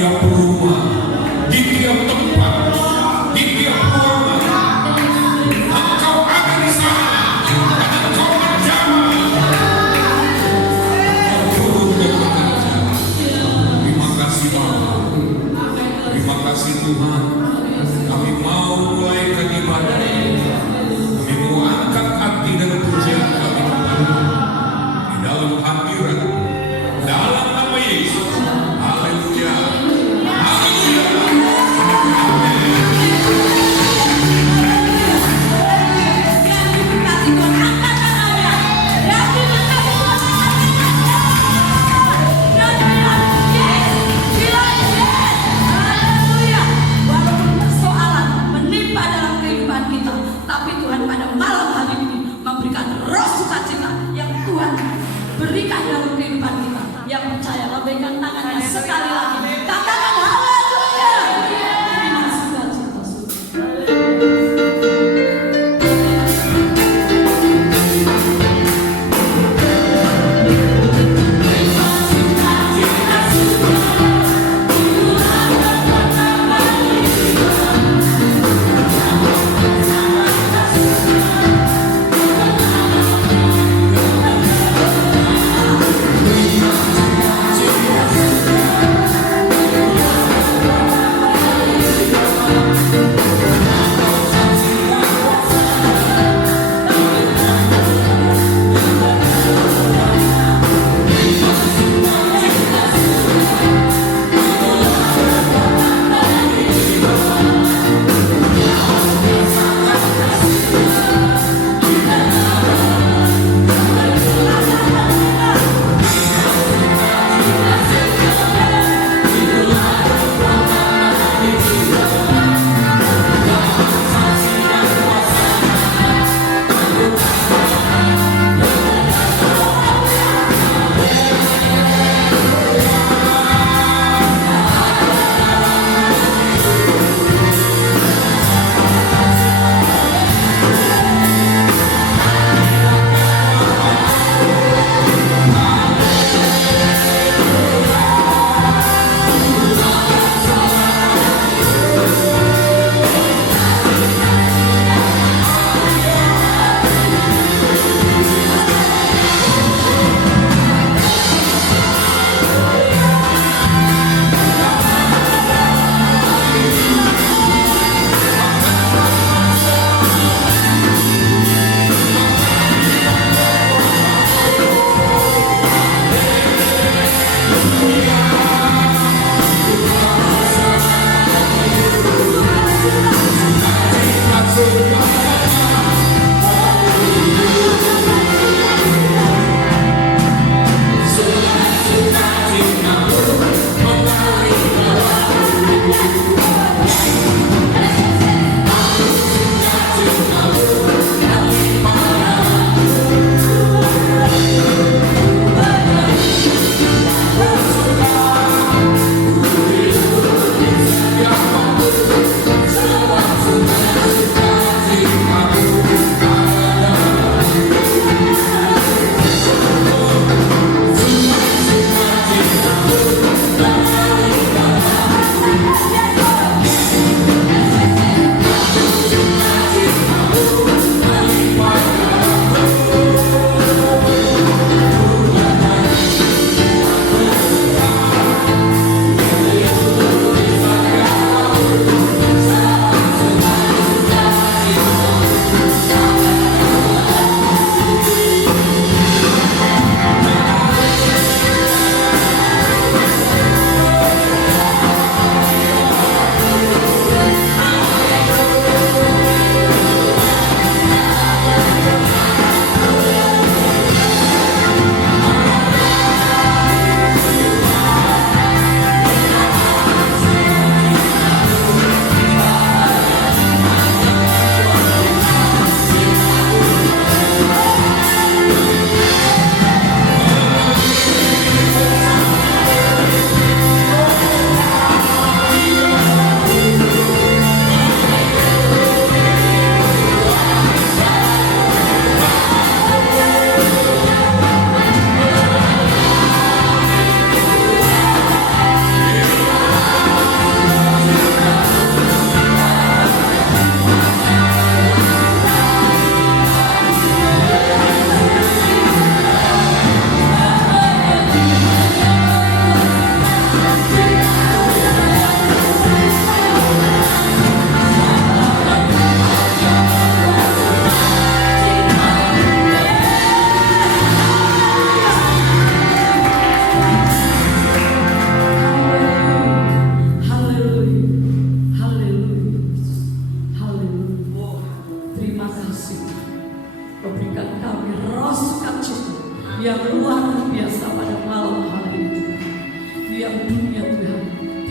tiap rumah, di tiap tempat, di tiap ruangan. Engkau ada di sana dan Engkau menjamah. Engkau turun dan bekerja. Terima kasih Bapa. Terima kasih Tuhan. Kami mau mulaikan ibadah. Kami mau angkat hati dan pujian kami di dalam hadirat, dalam nama Yesus. Haleluya. Haleluya.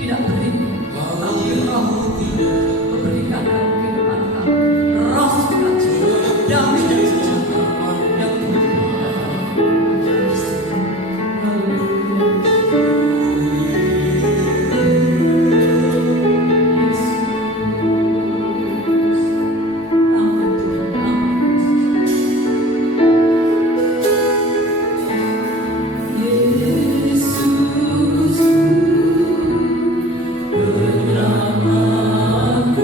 tidak berhenti, tapi roh memberikan kehidupan kami, roh sukacita, damai dan sejahtera yang Yesus, penyelamat.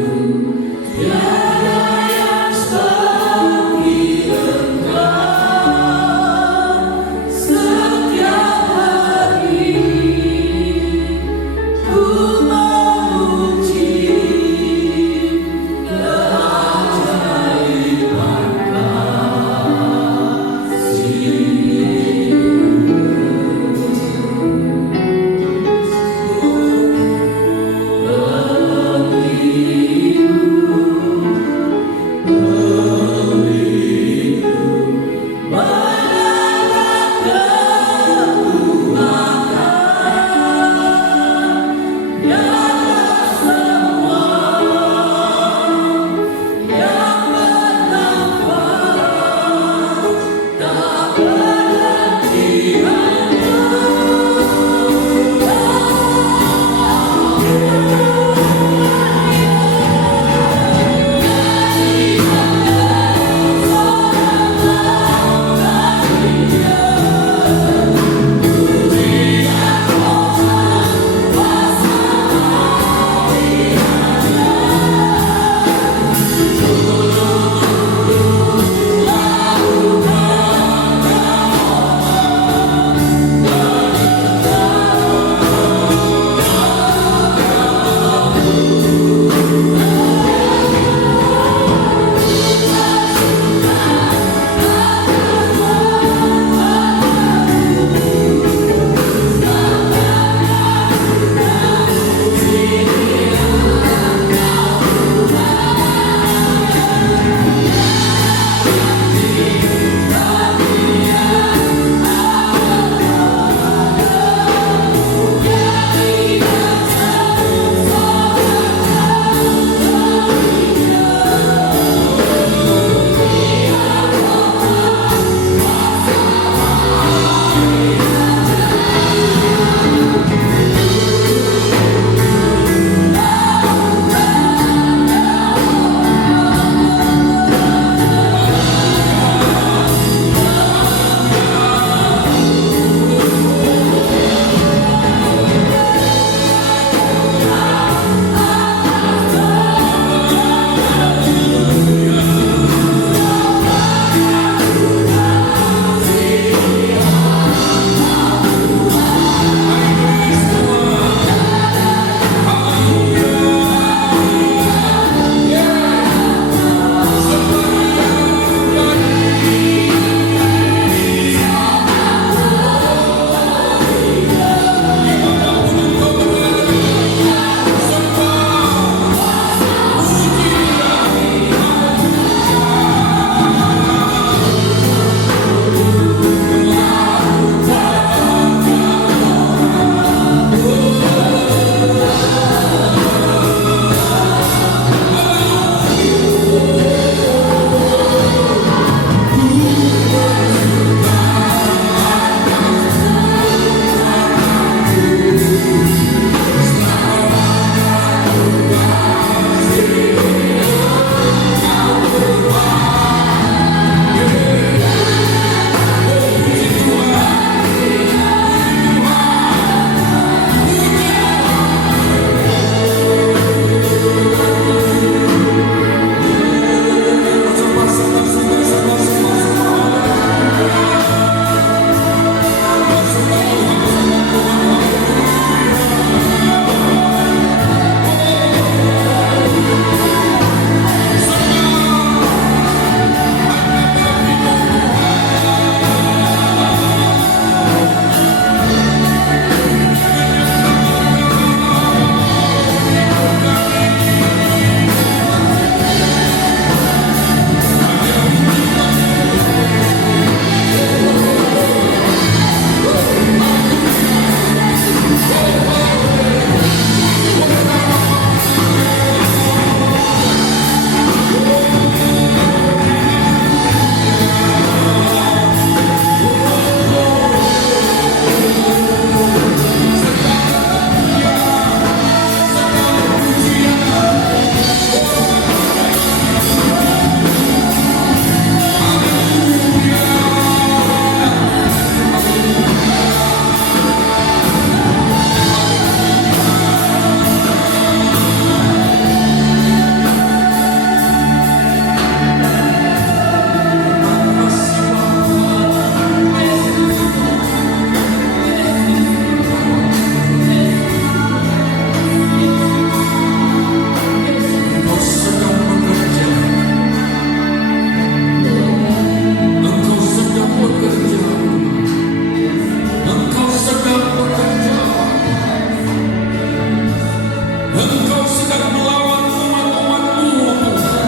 Engkau sedang melawan umat-umat-Mu, Tuhan.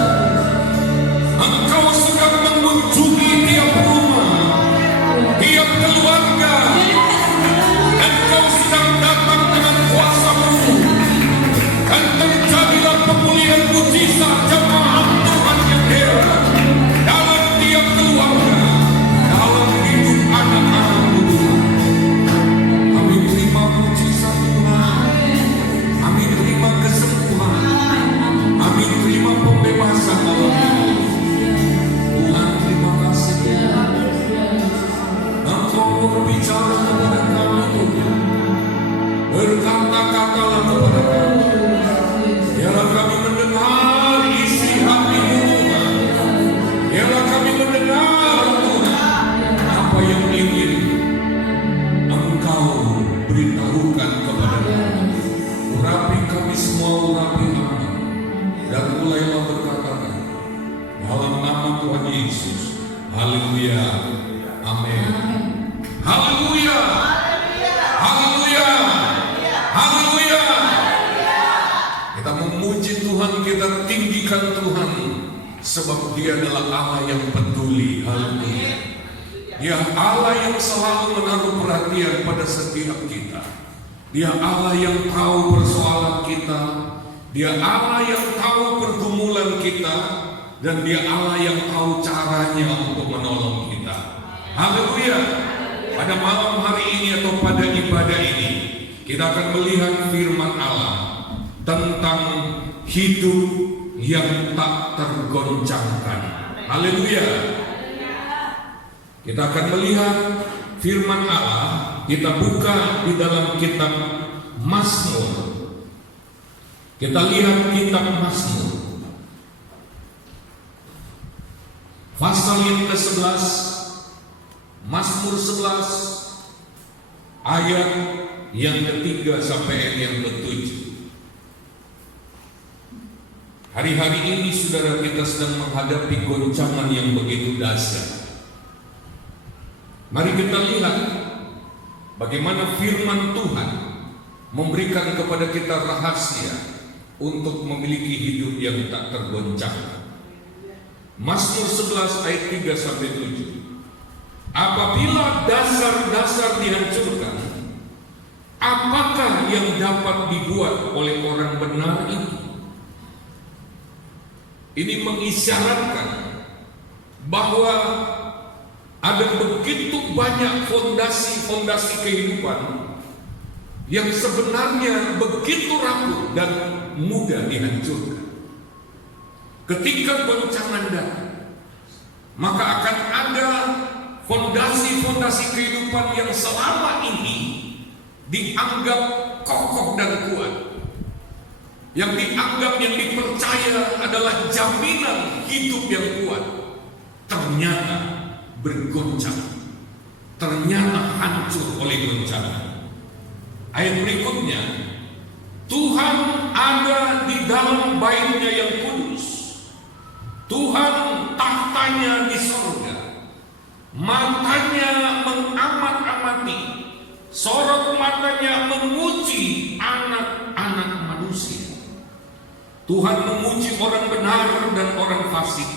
Engkau sedang mengunjungi tiap rumah, tiap keluarga. Engkau sedang datang dengan kuasa-Mu, dan terjadilah pemulihan mujizat jemaat Tuhan yang hebat dalam tiap keluarga, dalam hidup anak-anak-Mu, Tuhan. Kami terima mujizat Tuhan, kami terima kesembuhan, kami terima pembebasan dalam hidup. Tuhan, terima kasih. Engkau berbicara kepada kami, Tuhan. Berkata-katalah kepada kami. Biarlah kami mendengar isi hati-Mu, Tuhan. Biarlah kami mendengar, Tuhan, apa yang ingin Engkau beritahukan kepada kami. Urapi kami semua, urapi kami, dan mulailah berkata dalam nama Tuhan Yesus. Haleluya. Amin. Haleluya. Haleluya. Haleluya. Kita memuji Tuhan, kita tinggikan Tuhan, sebab Dia adalah Allah yang peduli. Haleluya. Dia Allah yang selalu menaruh perhatian pada setiap kita. Dia Allah yang tahu persoalan kita. Dia Allah yang tahu pergumulan kita. Dan Dia Allah yang tahu caranya untuk menolong kita. Haleluya. Pada malam hari ini atau pada ibadah ini, kita akan melihat firman Allah tentang hidup yang tak tergoncangkan. Haleluya. Kita akan melihat firman Allah. Kita buka di dalam kitab Mazmur. Kita lihat kitab Mazmur pasal yang ke-11, Mazmur 11 ayat yang ke-3 sampai yang ke-7. Hari-hari ini saudara, kita sedang menghadapi goncangan yang begitu dahsyat. Mari kita lihat bagaimana firman Tuhan memberikan kepada kita rahasia untuk memiliki hidup yang tak tergoncang. Mazmur 11 ayat 3 sampai 7. Apabila dasar-dasar dihancurkan, apakah yang dapat dibuat oleh orang benar itu? Ini mengisyaratkan bahwa ada begitu banyak fondasi-fondasi kehidupan yang sebenarnya begitu rapuh dan mudah dihancurkan. Ketika goncangan datang, maka akan ada fondasi-fondasi kehidupan yang selama ini dianggap kokoh dan kuat, yang dianggap, yang dipercaya adalah jaminan hidup yang kuat, ternyata bergoncang, ternyata hancur oleh goncangan. Ayat berikutnya, Tuhan ada di dalam bait-Nya yang kudus. Tuhan tahtanya di surga. Matanya mengamat-amati, sorot matanya memuji anak-anak manusia. Tuhan memuji orang benar dan orang fasik,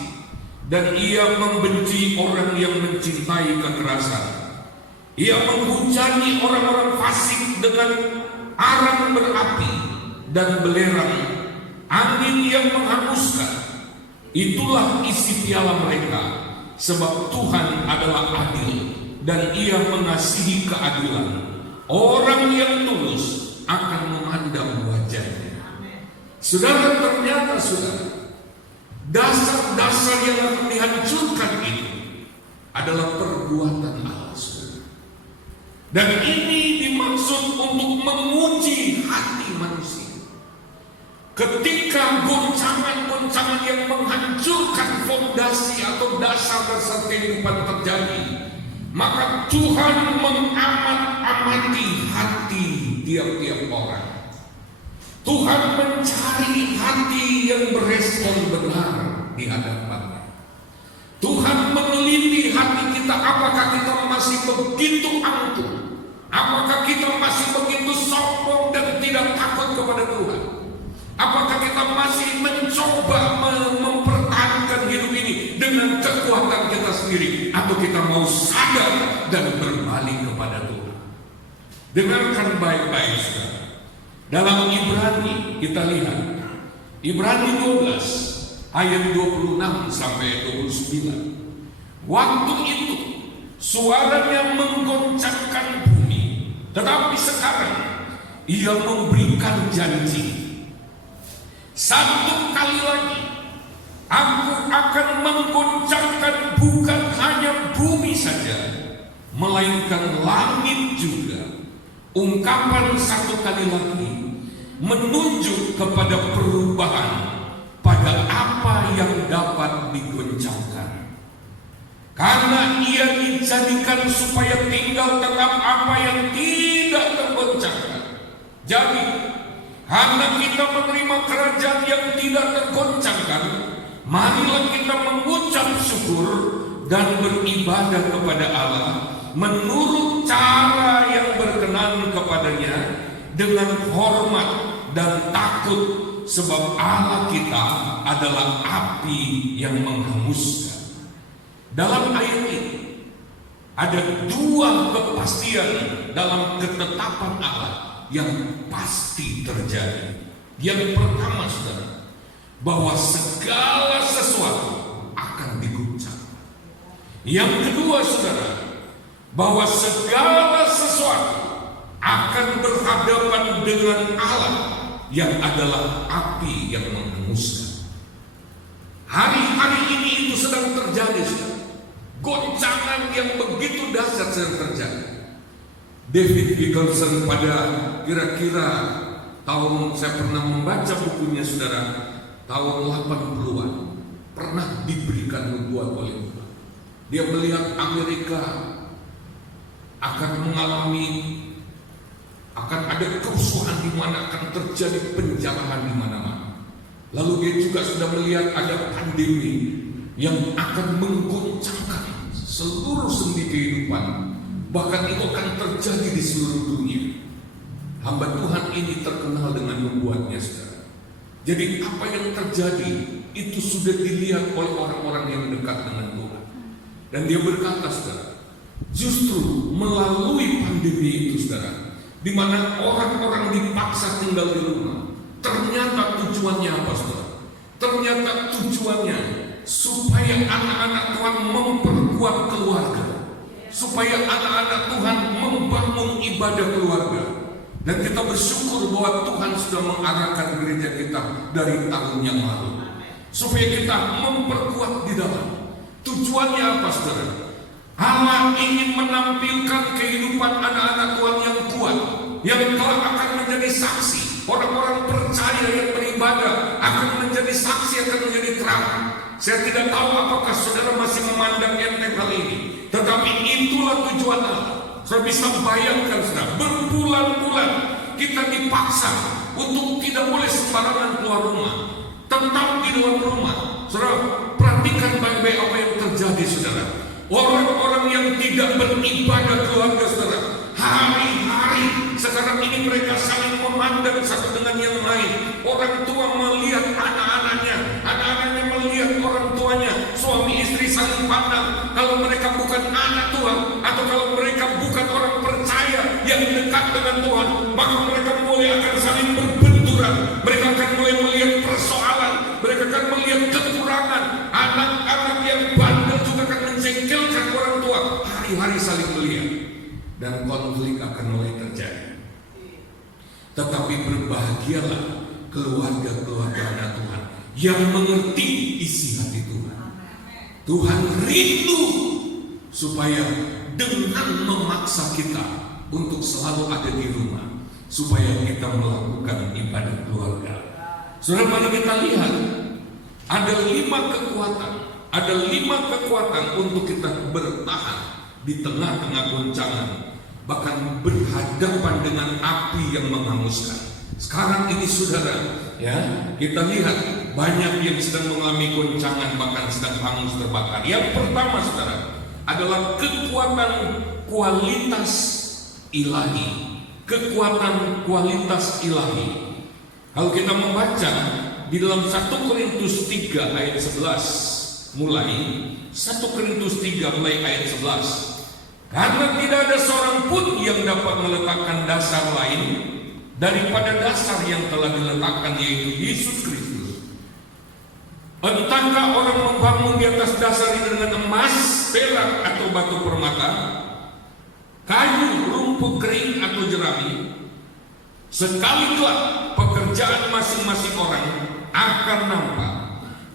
dan Ia membenci orang yang mencintai kekerasan. Ia menghujani orang-orang fasik dengan arang berapi dan belerang, angin yang menghanguskan. Itulah isi piala mereka, sebab Tuhan adalah adil dan Ia mengasihi keadilan. Orang yang tulus akan memandang wajah-Nya. Saudara, ternyata saudara, dasar-dasar yang akan dihancurkan itu adalah perbuatan Allah, saudara. Dan ini dimaksud untuk menguji hati manusia. Ketika goncangan-goncangan yang menghancurkan fondasi atau dasar-dasar kehidupan terjadi, maka Tuhan mengamat-amati hati tiap-tiap orang. Tuhan mencari hati yang berespon benar di hadapan-Nya. Tuhan meneliti hati kita, apakah kita masih begitu angkuh, apakah kita masih begitu sombong dan tidak takut kepada Tuhan. Apakah kita masih mencoba mempertahankan hidup ini dengan kekuatan kita sendiri, atau kita mau sadar dan berbalik kepada Tuhan? Dengarkan baik-baik, saudara. Dalam Ibrani kita lihat, Ibrani 12 ayat 26 sampai 29. Waktu itu suaranya menggoncangkan bumi, tetapi sekarang ia memberikan janji. Satu kali lagi aku akan menggoncangkan bukan hanya bumi saja, melainkan langit juga. Ungkapan satu kali lagi menunjuk kepada perubahan pada apa yang dapat digoncangkan. Karena ia dijadikan supaya tinggal tetap apa yang tidak tergoncangkan. Jadi karena kita menerima kerajaan yang tidak tergoncangkan, marilah kita mengucap syukur dan beribadah kepada Allah menurut cara yang berkenan kepadanya dengan hormat dan takut, sebab Allah kita adalah api yang menghanguskan. Dalam ayat ini ada dua kepastian dalam ketetapan Allah yang pasti terjadi. Yang pertama, saudara, bahwa segala sesuatu akan diguncang. Yang kedua, saudara, bahwa segala sesuatu akan berhadapan dengan Allah yang adalah api yang menghanguskan. Hari-hari ini itu sedang terjadi, saudara. Goncangan yang begitu dahsyat sedang terjadi. David Wilkerson pada kira-kira tahun, saya pernah membaca bukunya, saudara, tahun 80-an, pernah diberikan nubuat oleh Tuhan. Dia melihat Amerika akan ada kerusuhan di mana akan terjadi penjarahan di mana-mana. Lalu dia juga sudah melihat ada pandemi yang akan menggoncangkan seluruh sendi kehidupan. Bahkan itu akan terjadi di seluruh dunia. Hamba Tuhan ini terkenal dengan nubuatnya, saudara. Jadi apa yang terjadi itu sudah dilihat oleh orang-orang yang dekat dengan Tuhan. Dan dia berkata, saudara, justru melalui pandemi itu, saudara, di mana orang-orang dipaksa tinggal di rumah, ternyata tujuannya apa, saudara? Ternyata tujuannya supaya anak-anak Tuhan memperkuat keluarga, supaya anak-anak Tuhan membangun ibadah keluarga. Dan kita bersyukur bahwa Tuhan sudah mengarahkan gereja kita dari tahun yang lalu, supaya kita memperkuat di dalam. Tujuannya apa, saudara? Allah ingin menampilkan kehidupan anak-anak Tuhan yang kuat, yang kelak akan menjadi saksi. Orang-orang percaya yang beribadah akan menjadi saksi, akan menjadi terang. Saya tidak tahu apakah saudara masih memandang enteng hal ini, tetapi itulah tujuan Allah. Saya bisa bayangkan, saudara, berbulan-bulan kita dipaksa untuk tidak boleh sembarangan keluar rumah, tetap di dalam rumah. Saudara, perhatikan baik-baik apa yang terjadi, saudara. Orang-orang yang tidak beribadah keluarga, saudara, hari-hari sekarang ini mereka saling memandang satu dengan yang lain. Orang tua melihat anak-anaknya, anak-anaknya melihat orang tuanya, suami istri saling pandang. Kalau mereka bukan anak Tuhan, atau kalau mereka bukan orang percaya yang dekat dengan Tuhan, maka mereka mulai akan saling berbenturan. Mereka akan mulai melihat persoalan, mereka akan melihat kekurangan. Anak-anak yang bandel juga akan menjengkelkan orang tua. Hari-hari saling melihat, dan konflik akan mulai terjadi. Tetapi berbahagialah keluarga-keluarga anak Tuhan yang mengerti isi hati Tuhan. Tuhan rindu supaya dengan memaksa kita untuk selalu ada di rumah, supaya kita melakukan ibadah keluarga. Saudara, mari kita lihat ada 5 kekuatan, ada 5 kekuatan untuk kita bertahan di tengah-tengah goncangan, bahkan berhadapan dengan api yang menghanguskan. Sekarang ini, saudara, ya, kita lihat banyak yang sedang mengalami goncangan, bahkan sedang hangus terbakar. Yang pertama, saudara, adalah kekuatan kualitas ilahi. Kekuatan kualitas ilahi. Kalau kita membaca di dalam 1 Korintus 3 ayat 11 mulai 1 Korintus 3 mulai ayat 11. Karena tidak ada seorang pun yang dapat meletakkan dasar lain daripada dasar yang telah diletakkan, yaitu Yesus Kristus. Entahkah orang membangun di atas dasar ini dengan emas, perak atau batu permata, kayu, rumput kering atau jerami, sekali kelak pekerjaan masing-masing orang akan nampak,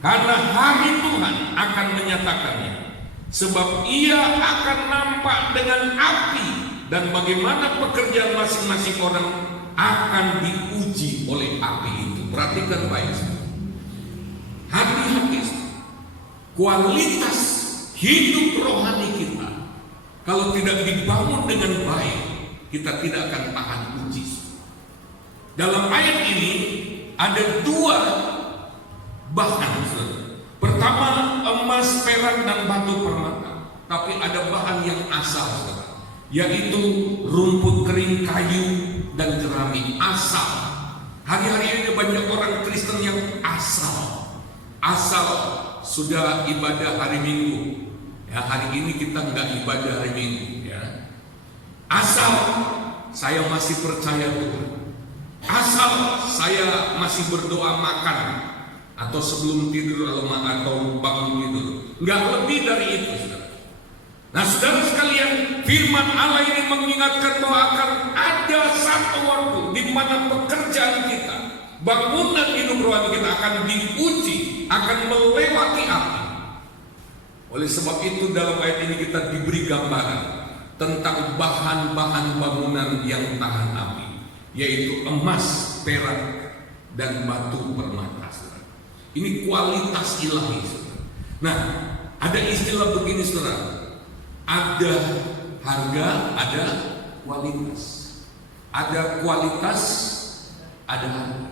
karena hari Tuhan akan menyatakannya. Sebab ia akan nampak dengan api, dan bagaimana pekerjaan masing-masing orang akan diuji oleh api itu. Perhatikan baik, hati-hati. Kualitas hidup rohani kita kalau tidak dibangun dengan baik, kita tidak akan tahan uji. Dalam ayat ini ada dua bahan. Pertama, emas, perak, dan batu permata. Tapi ada bahan yang asal, yaitu rumput kering, kayu, dan jerami. Asal. Hari-hari ini banyak orang Kristen yang asal sudah ibadah hari Minggu. Ya, hari ini kita nggak ibadah hari Minggu. Ya. Asal saya masih percaya Tuhan. Asal saya masih berdoa makan atau sebelum tidur atau bangun tidur. Nggak lebih dari itu, saudara. Nah, saudara sekalian, firman Allah ini mengingatkan bahwa akan ada satu waktu di mana pekerjaan kita, bangunan hidup rohani kita akan diuji, akan melewati api. Oleh sebab itu dalam ayat ini kita diberi gambaran tentang bahan-bahan bangunan yang tahan api, yaitu emas, perak, dan batu permata. Ini kualitas ilahi, saudara. Nah, ada istilah begini, saudara. Ada harga, ada kualitas. Ada kualitas, ada harga.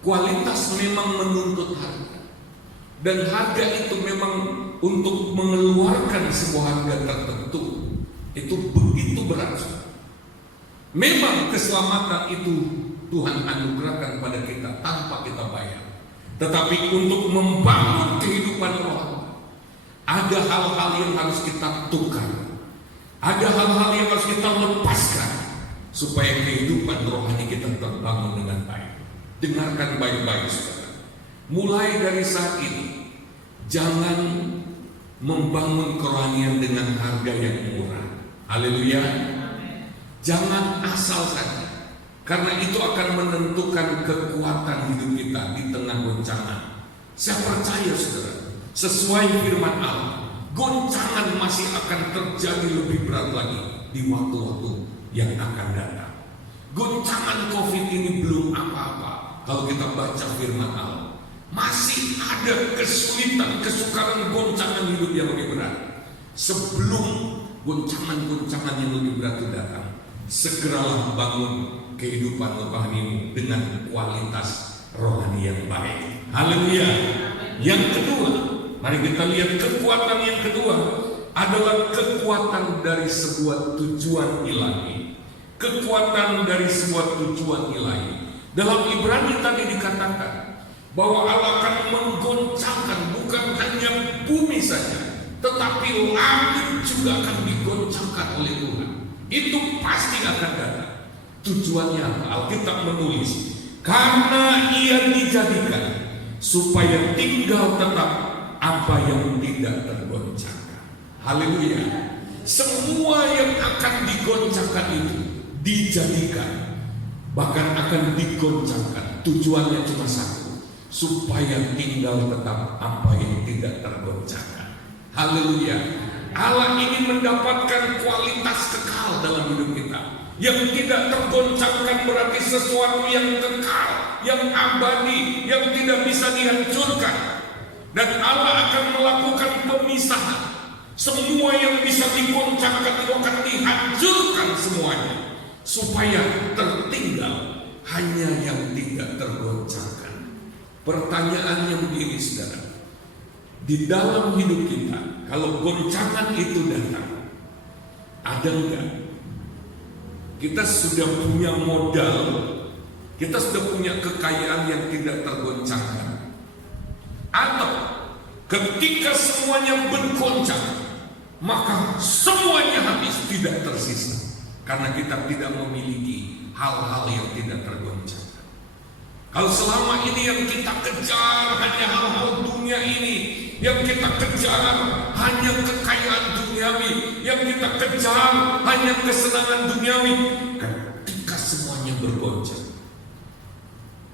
Kualitas memang menuntut harga, dan harga itu memang untuk mengeluarkan sebuah harga tertentu itu begitu berat, saudara. Memang keselamatan itu Tuhan anugerahkan pada kita tanpa kita bayar. Tetapi untuk membangun kehidupan rohani, ada hal-hal yang harus kita tukar, ada hal-hal yang harus kita lepaskan supaya kehidupan rohani kita terbangun dengan baik. Dengarkan baik-baik, saudara. Mulai dari saat ini, jangan membangun kerohanian dengan harga yang murah. Haleluya. Jangan asal saja. Karena itu akan menentukan kekuatan hidup kita di tengah goncangan. Saya percaya, saudara, sesuai firman Allah, goncangan masih akan terjadi lebih berat lagi di waktu-waktu yang akan datang. Goncangan COVID ini belum apa-apa. Kalau kita baca firman Allah, masih ada kesulitan, kesukaran, goncangan hidup yang lebih berat. Sebelum goncangan-goncangan yang lebih berat itu datang, segeralah bangun kehidupan rohani dengan kualitas rohani yang baik. Haleluya. Yang kedua, mari kita lihat kekuatan yang kedua adalah kekuatan dari sebuah tujuan ilahi. Kekuatan dari sebuah tujuan ilahi. Dalam Ibrani tadi dikatakan bahwa Allah akan menggoncangkan bukan hanya bumi saja, tetapi langit juga akan digoncangkan oleh Tuhan. Itu pasti akan datang. Tujuannya apa? Alkitab menulis, karena ia dijadikan supaya tinggal tetap apa yang tidak tergoncangkan. Haleluya. Semua yang akan digoncangkan itu dijadikan, bahkan akan digoncangkan. Tujuannya cuma satu, supaya tinggal tetap apa yang tidak tergoncangkan. Haleluya. Allah ingin mendapatkan kualitas kekal dalam hidup kita. Yang tidak tergoncangkan berarti sesuatu yang kekal, yang abadi, yang tidak bisa dihancurkan. Dan Allah akan melakukan pemisahan. Semua yang bisa digoncangkan itu akan dihancurkan semuanya, supaya tertinggal hanya yang tidak tergoncangkan. Pertanyaannya begini, saudara. Di dalam hidup kita, kalau goncangan itu datang, ada enggak kita sudah punya modal Kita sudah punya kekayaan yang tidak tergoncangkan. Atau ketika semuanya bergoncang, maka semuanya habis, tidak tersisa. Karena kita tidak memiliki hal-hal yang tidak tergoncangkan. Kalau selama ini yang kita kejar hanya hal-hal dunia ini, yang kita kejar hanya kekayaan duniawi, yang kita kejar hanya kesenangan duniawi, ketika semuanya bergoncang,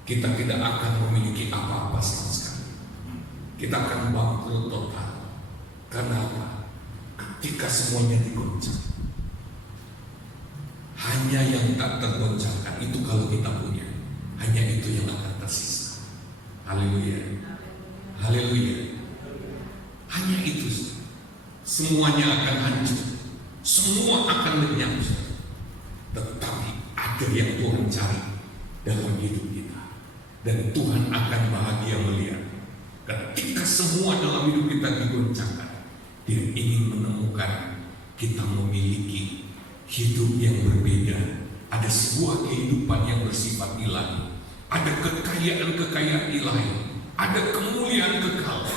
kita tidak akan memiliki apa-apa sama sekali. Kita akan bangkrut total. Karena apa? Ketika semuanya digoncang, hanya yang tak tergoncangkan itu kalau kita punya, hanya itu yang akan tersisa. Haleluya, haleluya. Hanya itu, semuanya akan hancur, semua akan lenyap. Tetapi ada yang Tuhan cari dalam hidup kita, dan Tuhan akan bahagia melihat ketika semua dalam hidup kita digoncangkan. Dia ingin menemukan kita memiliki hidup yang berbeda. Ada sebuah kehidupan yang bersifat ilahi, ada kekayaan-kekayaan ilahi, ada kemuliaan kekal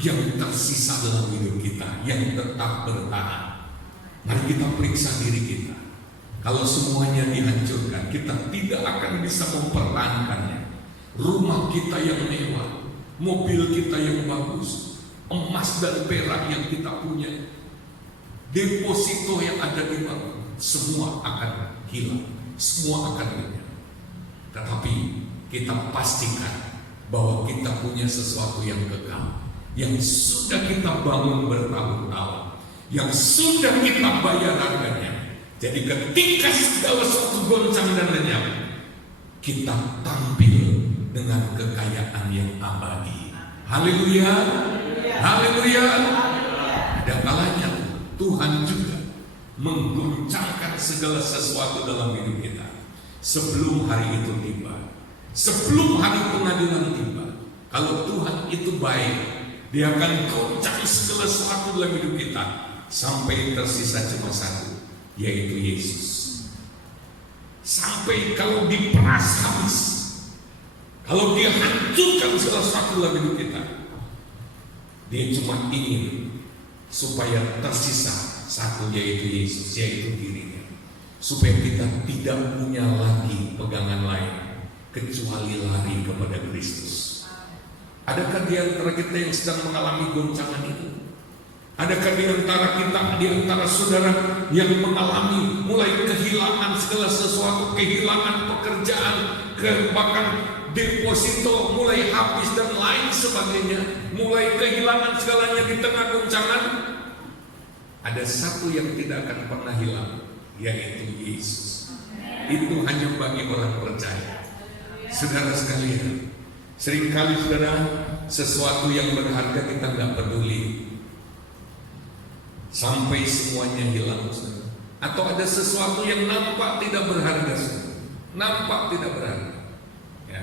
yang tersisa dalam hidup kita, yang tetap bertahan. Mari kita periksa diri kita. Kalau semuanya dihancurkan, kita tidak akan bisa mempertahankannya. Rumah kita yang mewah, mobil kita yang bagus, emas dan perak yang kita punya, deposito yang ada di bank, semua akan hilang, semua akan lenyap. Tetapi kita pastikan bahwa kita punya sesuatu yang kekal, yang sudah kita bangun bertahun-tahun, yang sudah kita bayar harganya. Jadi ketika segala sesuatu goncang dan lenyap, kita tampil dengan kekayaan yang abadi. Haleluya, haleluya. Ada kalanya Tuhan juga mengguncangkan segala sesuatu dalam hidup kita sebelum hari itu tiba, sebelum hari pengadilan tiba. Kalau Tuhan itu baik, Dia akan goncang segala sesuatu dalam hidup kita sampai tersisa cuma satu, yaitu Yesus. Sampai kalau diperas habis, kalau Dia hancurkan segala sesuatu dalam hidup kita, Dia cuma ingin supaya tersisa satu, yaitu Yesus, yaitu dirinya. Supaya kita tidak punya lagi pegangan lain kecuali lari kepada Kristus. Adakah di antara kita yang sedang mengalami goncangan itu? Adakah di antara kita, di antara saudara yang mengalami mulai kehilangan segala sesuatu, kehilangan pekerjaan, bahkan deposito mulai habis dan lain sebagainya, mulai kehilangan segalanya di tengah goncangan? Ada satu yang tidak akan pernah hilang, yaitu Yesus. Itu hanya bagi orang percaya. Saudara sekalian, seringkali saudara, sesuatu yang berharga kita nggak peduli sampai semuanya hilang, saudara. Atau ada sesuatu yang nampak tidak berharga, saudara. Nampak tidak berharga, ya.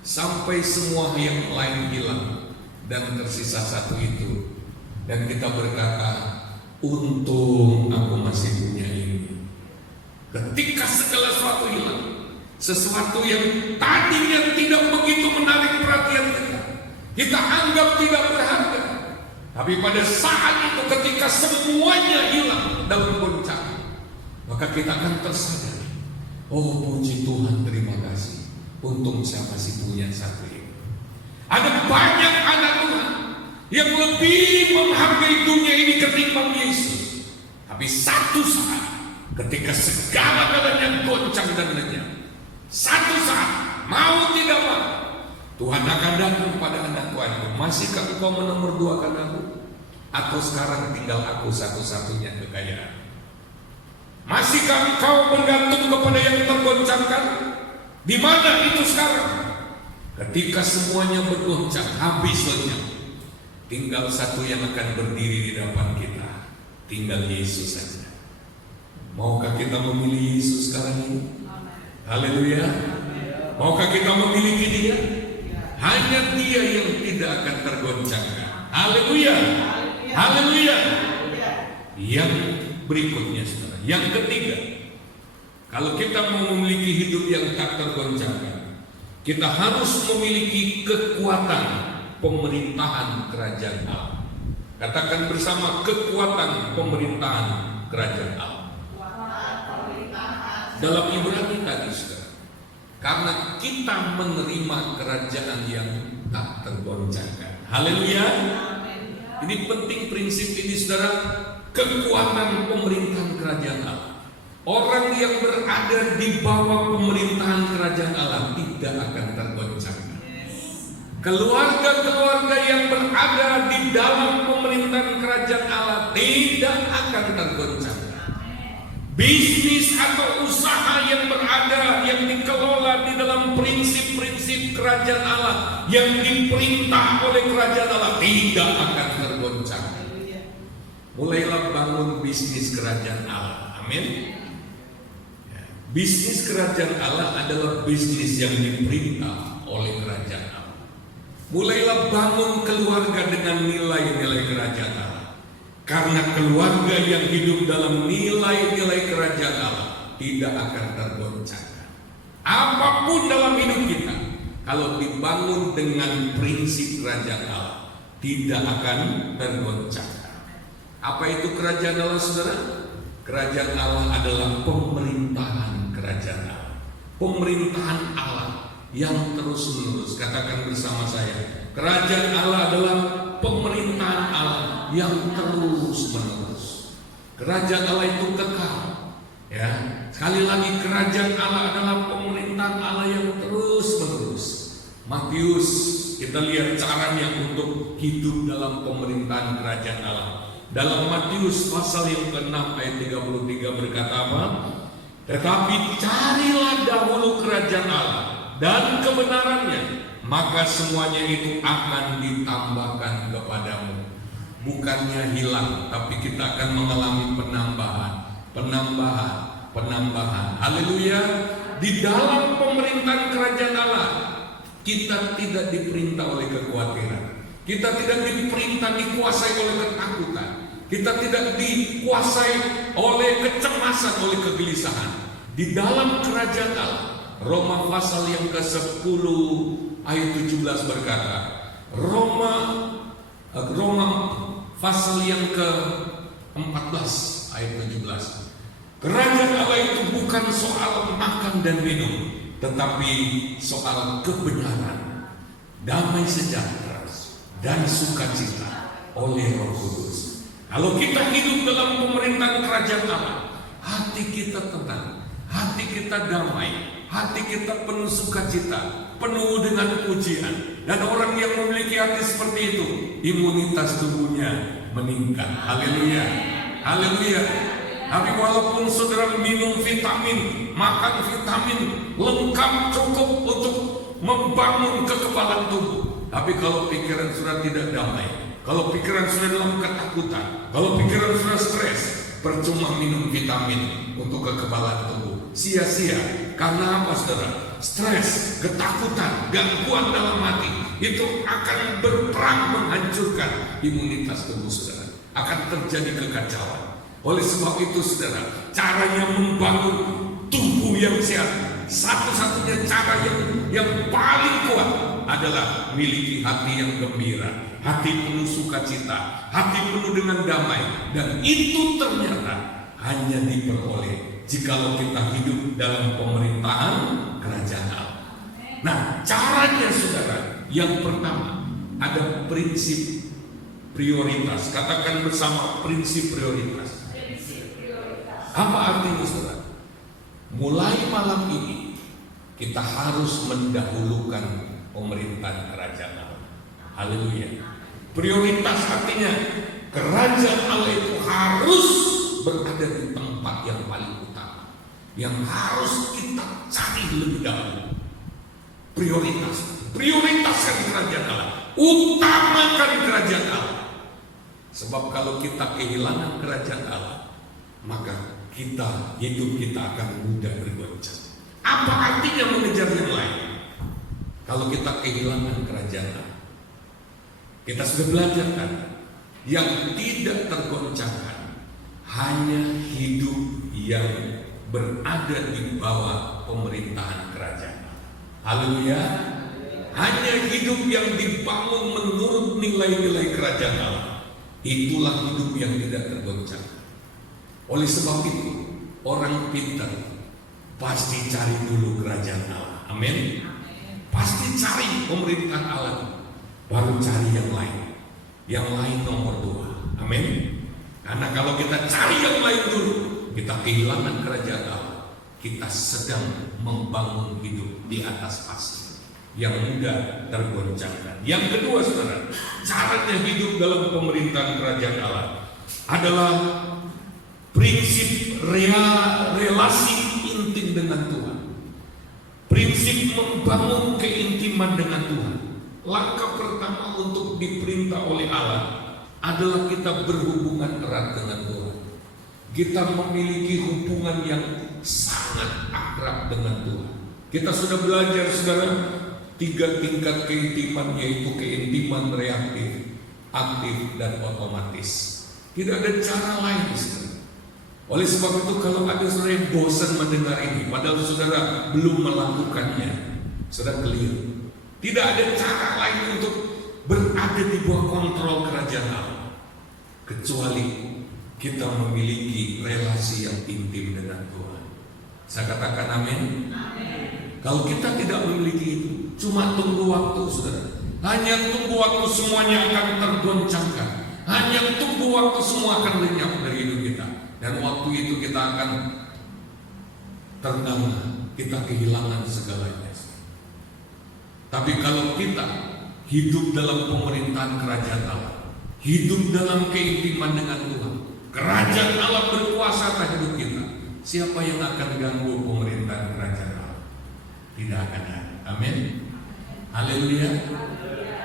Sampai semua yang lain hilang dan tersisa satu itu, dan kita berkata, untung aku masih punya ini. Ketika segala sesuatu hilang, sesuatu yang tadinya tidak begitu menarik perhatian kita, kita anggap tidak berharga. Tapi pada saat itu ketika semuanya hilang dalam goncangan, maka kita akan tersadar, oh puji Tuhan, terima kasih, untung saya masih punya satu ini. Ada banyak anak Tuhan yang lebih menghargai dunia ini ketimbang Yesus. Tapi satu saat ketika segala-galanya goncang dan lenyap, satu saat, mau tidak mau, Tuhan akan datang kepada anak Tuhan. Masihkah engkau menomorduakan aku? Atau sekarang tinggal aku satu-satunya kekayaan? Masihkah engkau bergantung kepada yang tergoncangkan? Di mana itu sekarang? Ketika semuanya bergoncang, habis lenyap, tinggal satu yang akan berdiri di depan kita, tinggal Yesus saja. Maukah kita memilih Yesus sekarang ini? Haleluya. Maukah kita memiliki Dia? Hanya Dia yang tidak akan tergoncangkan. Haleluya. Haleluya. Yang berikutnya, saudara, yang ketiga, kalau kita mau memiliki hidup yang tak tergoncangkan, Kita harus memiliki kekuatan pemerintahan kerajaan Allah. Katakan bersama, kekuatan pemerintahan kerajaan Allah. Dalam Ibrani tadi, saudara, karena kita menerima kerajaan yang tak tergoncangkan. Haleluya. Ini penting prinsip ini, saudara. Kekuatan pemerintahan kerajaan Allah. Orang yang berada di bawah pemerintahan kerajaan Allah tidak akan tergoncangkan. Keluarga-keluarga yang berada di dalam pemerintahan kerajaan Allah tidak akan tergoncangkan. Bisnis atau usaha yang berada, yang dikelola di dalam prinsip-prinsip kerajaan Allah, yang diperintah oleh kerajaan Allah, tidak akan tergoncangkan. Mulailah bangun bisnis kerajaan Allah. Amin. Bisnis kerajaan Allah adalah bisnis yang diperintah oleh kerajaan Allah. Mulailah bangun keluarga dengan nilai-nilai kerajaan Allah. Karena keluarga yang hidup dalam nilai-nilai kerajaan Allah tidak akan tergoncangkan. Apapun dalam hidup kita, kalau dibangun dengan prinsip kerajaan Allah, tidak akan tergoncangkan. Apa itu kerajaan Allah, saudara? Kerajaan Allah adalah pemerintahan kerajaan Allah. Pemerintahan Allah yang terus-menerus. Katakan bersama saya, kerajaan Allah adalah pemerintahan Allah yang terus-menerus. Kerajaan Allah itu kekal. Ya, sekali lagi, kerajaan Allah adalah pemerintahan Allah yang terus-menerus. Matius, kita lihat caranya untuk hidup dalam pemerintahan kerajaan Allah. Dalam Matius pasal yang ke-6 ayat 33 berkata apa? Tetapi carilah dahulu kerajaan Allah dan kebenarannya, maka semuanya itu akan ditambahkan kepadamu. Bukannya hilang, tapi kita akan mengalami penambahan. Haleluya. Di dalam pemerintahan kerajaan Allah, kita tidak diperintah oleh kekhawatiran. Kita tidak diperintah dikuasai oleh ketakutan. Kita tidak dikuasai oleh kecemasan, oleh kegelisahan. Di dalam kerajaan Allah, Roma pasal yang ke-10 ayat 17 berkata, Roma pasal yang ke-14 ayat 17. Kerajaan Allah itu bukan soal makan dan minum, tetapi soal kebenaran, damai sejahtera, dan sukacita oleh Roh Kudus. Kalau kita hidup dalam pemerintahan kerajaan Allah, hati kita tenang, hati kita damai, hati kita penuh sukacita, penuh dengan pujian. Dan orang yang memiliki hati seperti itu, imunitas tubuhnya meningkat. Haleluya, haleluya. Tapi walaupun saudara minum vitamin, makan vitamin lengkap cukup untuk membangun kekebalan tubuh, tapi kalau pikiran sudah tidak damai, kalau pikiran sudah dalam ketakutan, kalau pikiran sudah stres, percuma minum vitamin untuk kekebalan tubuh. Sia-sia. Karena apa, saudara? Stres, ketakutan, gangguan dalam hati itu akan berperang menghancurkan imunitas tubuh saudara. Akan terjadi kekacauan. Oleh sebab itu, saudara, caranya membangun tubuh yang sehat, satu-satunya cara yang paling kuat adalah miliki hati yang gembira, hati penuh sukacita, hati penuh dengan damai. Dan itu ternyata hanya diperoleh jikalau kita hidup dalam pemerintahan kerajaan Allah. Nah, caranya, saudara, yang pertama ada prinsip prioritas. Katakan bersama, prinsip prioritas. Apa artinya, saudara? Mulai malam ini kita harus mendahulukan pemerintahan kerajaan Allah. Haleluya. Prioritas artinya kerajaan Allah itu harus berada di tempat yang paling utama, yang harus kita cari lebih dahulu. Prioritaskan kerajaan Allah, utamakan kerajaan Allah. Sebab kalau kita kehilangan kerajaan Allah, maka hidup kita akan mudah bergoncang. Apa artinya mengejar yang lain? Kalau kita kehilangan kerajaan Allah, kita sudah belajar kan, yang tidak tergoncangkan hanya hidup yang berada di bawah pemerintahan kerajaan. Haleluya. Hanya hidup yang dibangun menurut nilai-nilai kerajaan Allah, itulah hidup yang tidak tergoncang. Oleh sebab itu, orang pintar pasti cari dulu kerajaan Allah. Amin. Pasti cari pemerintahan Allah, baru cari yang lain. Yang lain nomor 2. Amin. Karena kalau kita cari yang lain dulu, kita kehilangan kerajaan Allah. Kita sedang membangun hidup di atas pasir yang mudah tergoncangkan. Yang kedua, saudara, caranya hidup dalam pemerintahan kerajaan Allah adalah prinsip relasi intim dengan Tuhan. Prinsip membangun keintiman dengan Tuhan. Langkah pertama untuk diperintah oleh Allah adalah kita berhubungan erat dengan Tuhan. Kita memiliki hubungan yang sangat akrab dengan Tuhan. Kita sudah belajar, saudara, 3 tingkat keintiman, yaitu keintiman reaktif, aktif, dan otomatis. Tidak ada cara lain, saudara. Oleh sebab itu, kalau ada saudara yang bosan mendengar ini, padahal saudara belum melakukannya, saudara keliru. Tidak ada cara lain untuk berada di bawah kontrol kerajaan Allah kecuali kita memiliki relasi yang intim dengan Tuhan. Saya katakan amin. Kalau kita tidak memiliki itu, cuma tunggu waktu, saudara. Hanya tunggu waktu semuanya akan tergoncangkan. Hanya tunggu waktu semua akan lenyap dari hidup kita. Dan waktu itu kita akan ternama, kita kehilangan segalanya. Tapi kalau kita hidup dalam pemerintahan kerajaan Allah, hidup dalam keintiman dengan Tuhan, kerajaan Allah berkuasa atas hidup kita, siapa yang akan ganggu pemerintahan kerajaan Allah? Tidak akan ada. Amin. Haleluya.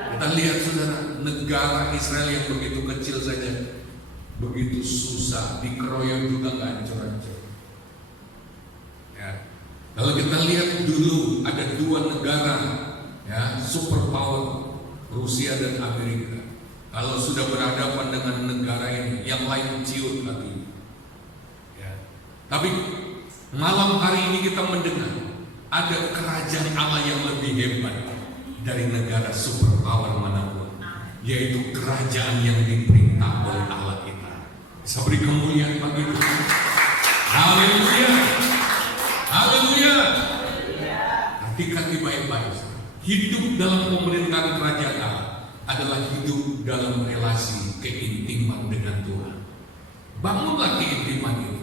Kita lihat, saudara, negara Israel yang begitu kecil saja, begitu susah, dikeroyok juga nggak hancur-hancur. Ya. Kalau kita lihat dulu ada 2 negara, ya, superpower, Rusia dan Amerika. Kalau sudah berhadapan dengan negara ini, yang lain ciut hati. Ya. Tapi malam hari ini kita mendengar ada kerajaan Allah yang lebih hebat dari negara superpower manapun, yaitu kerajaan yang diperintah oleh Allah kita. Bisa beri kemuliaan bagi Tuhan. Haleluya. Haleluya. Hati-hati baik-baik. Hidup dalam pemerintahan kerajaan Allah adalah hidup dalam relasi keintiman dengan Tuhan. Bangunlah keintiman itu.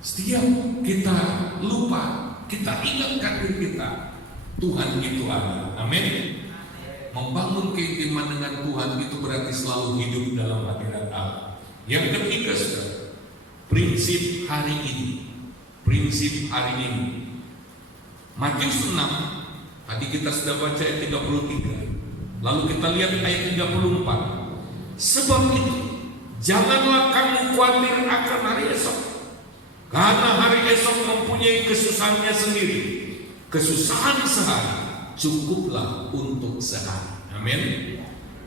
Setiap kita lupa, kita ingatkan diri kita, Tuhan itu ada. Amin. Membangun keintiman dengan Tuhan itu berarti selalu hidup dalam hadirat Allah. Yang ketiga, saudara, prinsip hari ini. Prinsip hari ini. Matius 6, tadi kita sudah baca ayat 33. Lalu kita lihat ayat 34. Sebab itu, janganlah kamu khawatir akan hari esok, karena hari esok mempunyai kesusahannya sendiri. Kesusahan sehari cukuplah untuk sehari. Amin.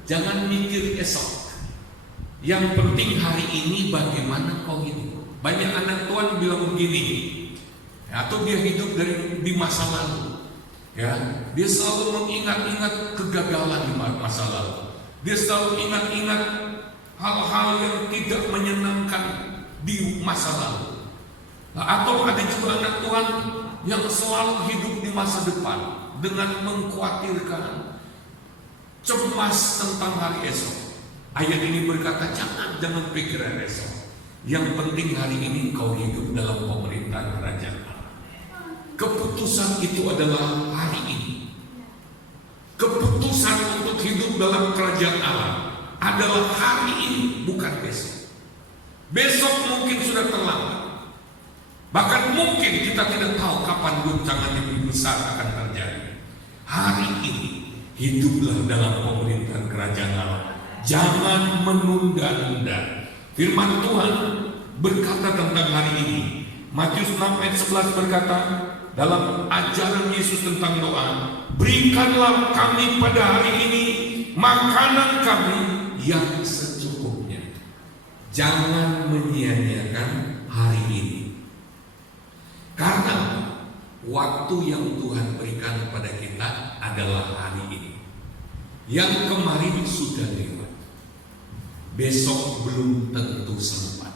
Jangan mikir esok. Yang penting hari ini bagaimana kau hidup. Banyak anak Tuhan bilang begini, atau dia hidup di masa lalu. Ya, dia selalu mengingat-ingat kegagalan di masa lalu. Dia selalu ingat-ingat hal-hal yang tidak menyenangkan di masa lalu. Atau ada juga anak Tuhan yang selalu hidup di masa depan dengan mengkhawatirkan, cemas tentang hari esok. Ayat ini berkata, jangan pikiran esok. Yang penting hari ini kau hidup dalam pemerintahan kerajaan Allah. Keputusan itu adalah hari ini. Keputusan untuk hidup dalam kerajaan Allah adalah hari ini, bukan besok. Besok mungkin sudah terlambat. Bahkan mungkin kita tidak tahu kapan guncangan lebih besar akan terjadi. Hari ini hiduplah dalam pemerintahan kerajaan Allah. Jangan menunda-nunda. Firman Tuhan berkata tentang hari ini. Matius 6 ayat 11 berkata, dalam ajaran Yesus tentang doa, berikanlah kami pada hari ini makanan kami yang secukupnya. Jangan menyia-nyiakan hari ini. Karena waktu yang Tuhan berikan kepada kita adalah hari ini. Yang kemarin sudah lewat, besok belum tentu sempat.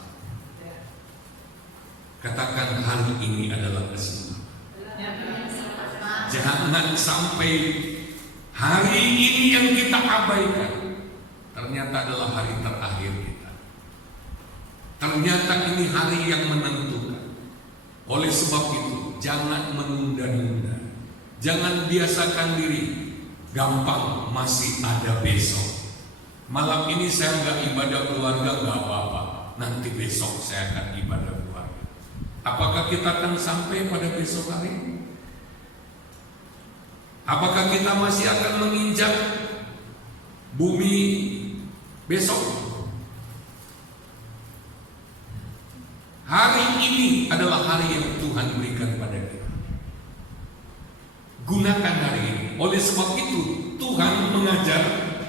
Katakan hari ini adalah kesempatan. Jangan sampai hari ini yang kita abaikan ternyata adalah hari terakhir kita. Ternyata ini hari yang menentukan. Oleh sebab itu, jangan menunda-nunda. Jangan biasakan diri gampang, masih ada besok. Malam ini saya nggak ibadah keluarga, nggak apa-apa. Nanti besok saya akan ibadah keluarga. Apakah kita akan sampai pada besok hari? Apakah kita masih akan menginjak bumi besok? Hari ini adalah hari yang Tuhan berikan pada kita. Gunakan hari ini. Oleh sebab itu Tuhan mengajar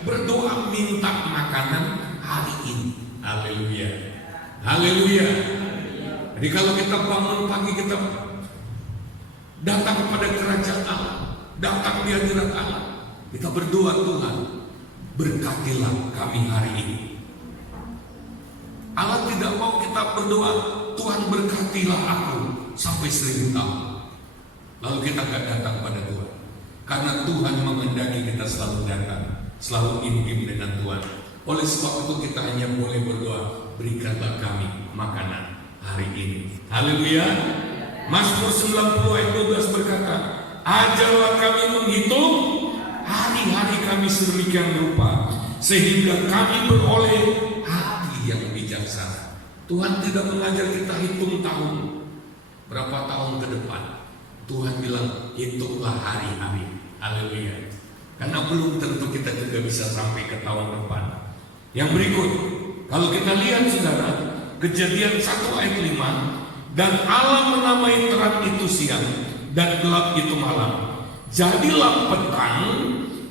berdoa minta makanan hari ini. Haleluya. Haleluya. Jadi kalau kita bangun pagi, kita datang kepada kerajaan Allah, datang di hadirat Allah, kita berdoa, Tuhan berkatilah kami hari ini. Allah tidak mau kita berdoa, Tuhan berkatilah aku sampai 1000 tahun, lalu kita gak datang pada Tuhan. Karena Tuhan menghendaki kita selalu datang, selalu intim dengan Tuhan. Oleh sebab itu kita hanya boleh berdoa, berikanlah kami makanan hari ini. Haleluya. Mazmur 90 ayat 12 berkata, ajarlah kami menghitung hari-hari kami sedemikian rupa, sehingga kami beroleh hati yang bijaksana. Tuhan tidak mengajar kita hitung tahun, berapa tahun ke depan. Tuhan bilang, hitunglah hari-hari. Haleluya. Karena belum tentu kita juga bisa sampai ke tahun depan. Yang berikut, kalau kita lihat saudara, Kejadian 1 ayat 5, dan Allah menamai terang itu siang dan gelap itu malam. Jadilah petang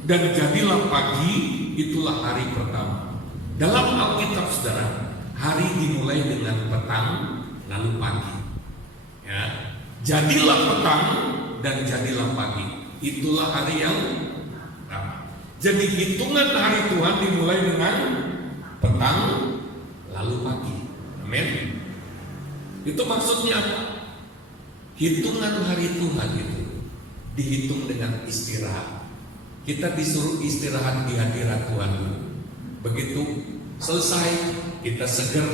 dan jadilah pagi, itulah hari pertama. Dalam Alkitab saudara, hari dimulai dengan petang lalu pagi. Ya, jadilah petang dan jadilah pagi, itulah hari yang pertama. Jadi hitungan hari Tuhan dimulai dengan petang lalu pagi. Amin. Itu maksudnya apa? Hitungan hari Tuhan itu dihitung dengan istirahat. Kita disuruh istirahat di hadirat Tuhan. Begitu selesai kita seger,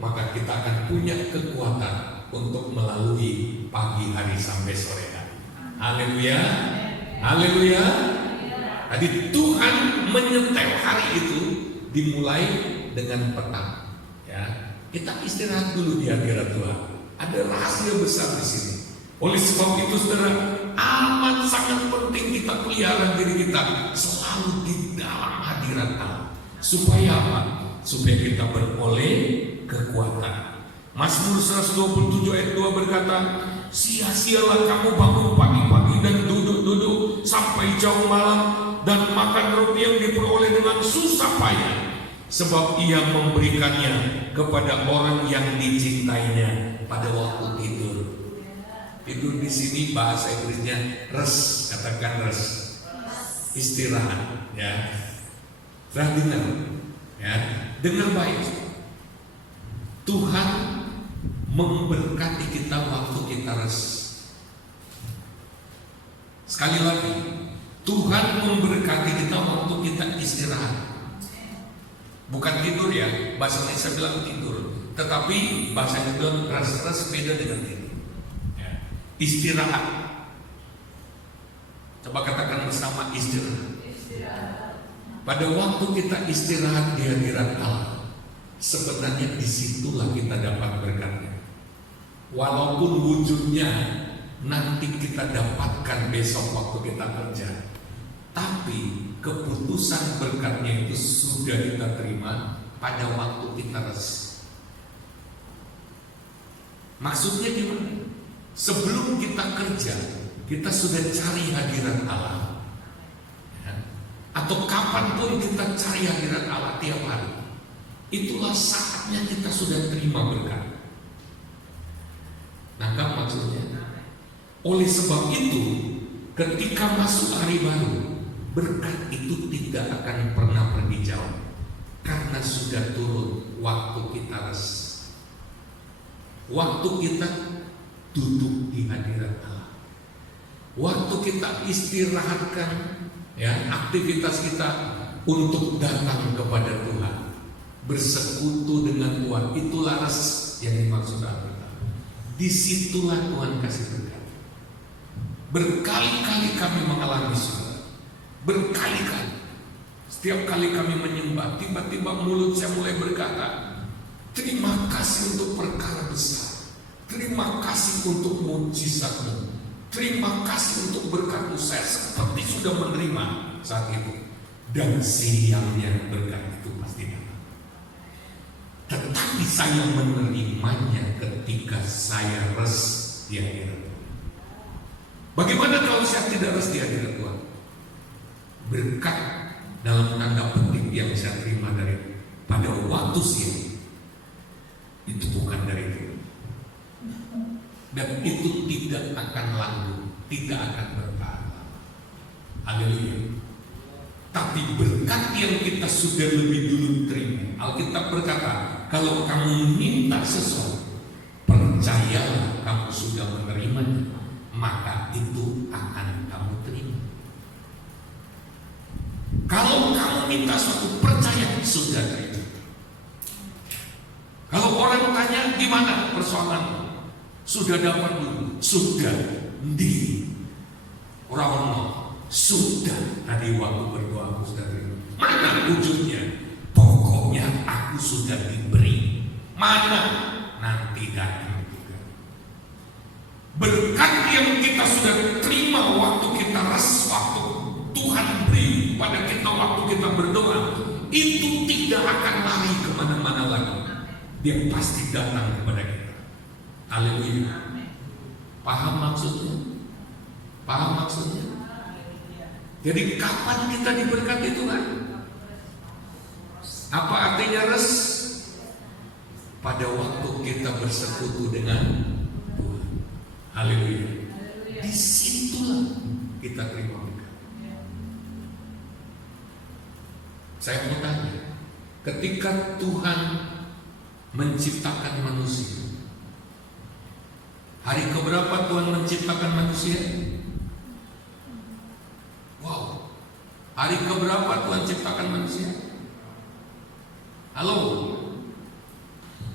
maka kita akan punya kekuatan untuk melalui pagi hari sampai sore hari. Haleluya. Haleluya. Jadi Tuhan menyetel hari itu dimulai dengan petang. Ya, kita istirahat dulu di hadirat Tuhan. Ada rahasia besar di sini. Oleh sebab itu saudara, amat sangat penting kita pelihara diri kita selalu di dalam hadirat Allah. Supaya apa? Supaya kita beroleh kekuatan. Mazmur 127 ayat 2 berkata, sia-sialah kamu bangun pagi-pagi dan duduk-duduk sampai jauh malam dan makan roti yang diperoleh dengan susah payah, sebab ia memberikannya kepada orang yang dicintainya pada waktu tidur. Tidur di sini bahasa Inggrisnya rest, katakan rest, istirahat. Ya, dengar, ya, dengar baik. Tuhan memberkati kita waktu kita rest. Sekali lagi, Tuhan memberkati kita waktu kita istirahat. Bukan tidur ya, bahasa Indonesia bilang tidur, tetapi bahasa Indonesia rest beda dengan tidur. Ya. Istirahat. Coba katakan bersama, istirahat. Pada waktu kita istirahat di hadirat Allah, sebenarnya disitulah kita dapat berkatnya. Walaupun wujudnya nanti kita dapatkan besok waktu kita kerja, tapi keputusan berkatnya itu sudah kita terima pada waktu kita rest. Maksudnya gimana? Sebelum kita kerja, kita sudah cari hadirat Allah, ya? Atau kapanpun kita cari hadirat Allah tiap hari, itulah saatnya kita sudah terima berkat. Nangkap maksudnya? Oleh sebab itu, ketika masuk hari baru, berkat itu tidak akan pernah pergi jauh, karena sudah turun waktu kita rest, waktu kita duduk di hadirat Allah, waktu kita istirahatkan ya aktivitas kita untuk datang kepada Tuhan, bersekutu dengan Tuhan. Itulah rest yang dimaksud Alkitab. Disitulah Tuhan kasih berkat. Berkali-kali kami mengalami saudara, berkali-kali. Setiap kali kami menyembah, tiba-tiba mulut saya mulai berkata, terima kasih untuk perkara besar, terima kasih untuk mujizat-Mu, terima kasih untuk berkat-Mu. Saya seperti sudah menerima saat itu. Dan siangnya berkat itu pasti datang. Tetapi saya menerimanya ketika saya rest di hadirat Tuhan. Bagaimana kalau saya tidak rest di hadirat Tuhan? Berkat dalam tanda petik yang saya terima dari pada waktu siang itu bukan dari Tuhan, dan itu tidak akan langgeng, tidak akan bertahan lama. Haleluya. Tapi berkat yang kita sudah lebih dulu terima, Alkitab berkata, kalau kamu minta sesuatu, percayalah kamu sudah menerimanya, maka itu akan kamu terima. Kalau kamu minta sesuatu, percaya sudah terima. Kalau orang tanya gimana persoalan, sudah dapat belum? Sudah di orang sudah tadi waktu berdoa aku sudah terima. Mana wujudnya? Pokoknya aku sudah diberi. Mana? Nanti datang juga. Berkat yang kita sudah terima waktu kita rest, waktu Tuhan beri pada kita waktu kita berdoa, itu tidak akan lari kemana-mana lagi. Dia pasti datang kepada kita. Haleluya. Paham maksudnya? Paham maksudnya? Jadi kapan kita diberkati Tuhan? Apa artinya rest? Pada waktu kita bersekutu dengan Tuhan. Haleluya. Disitulah kita terima berkat. Saya mau tanya, ketika Tuhan menciptakan manusia, hari keberapa Tuhan menciptakan manusia? Wow, hari keberapa Tuhan ciptakan manusia? Halo?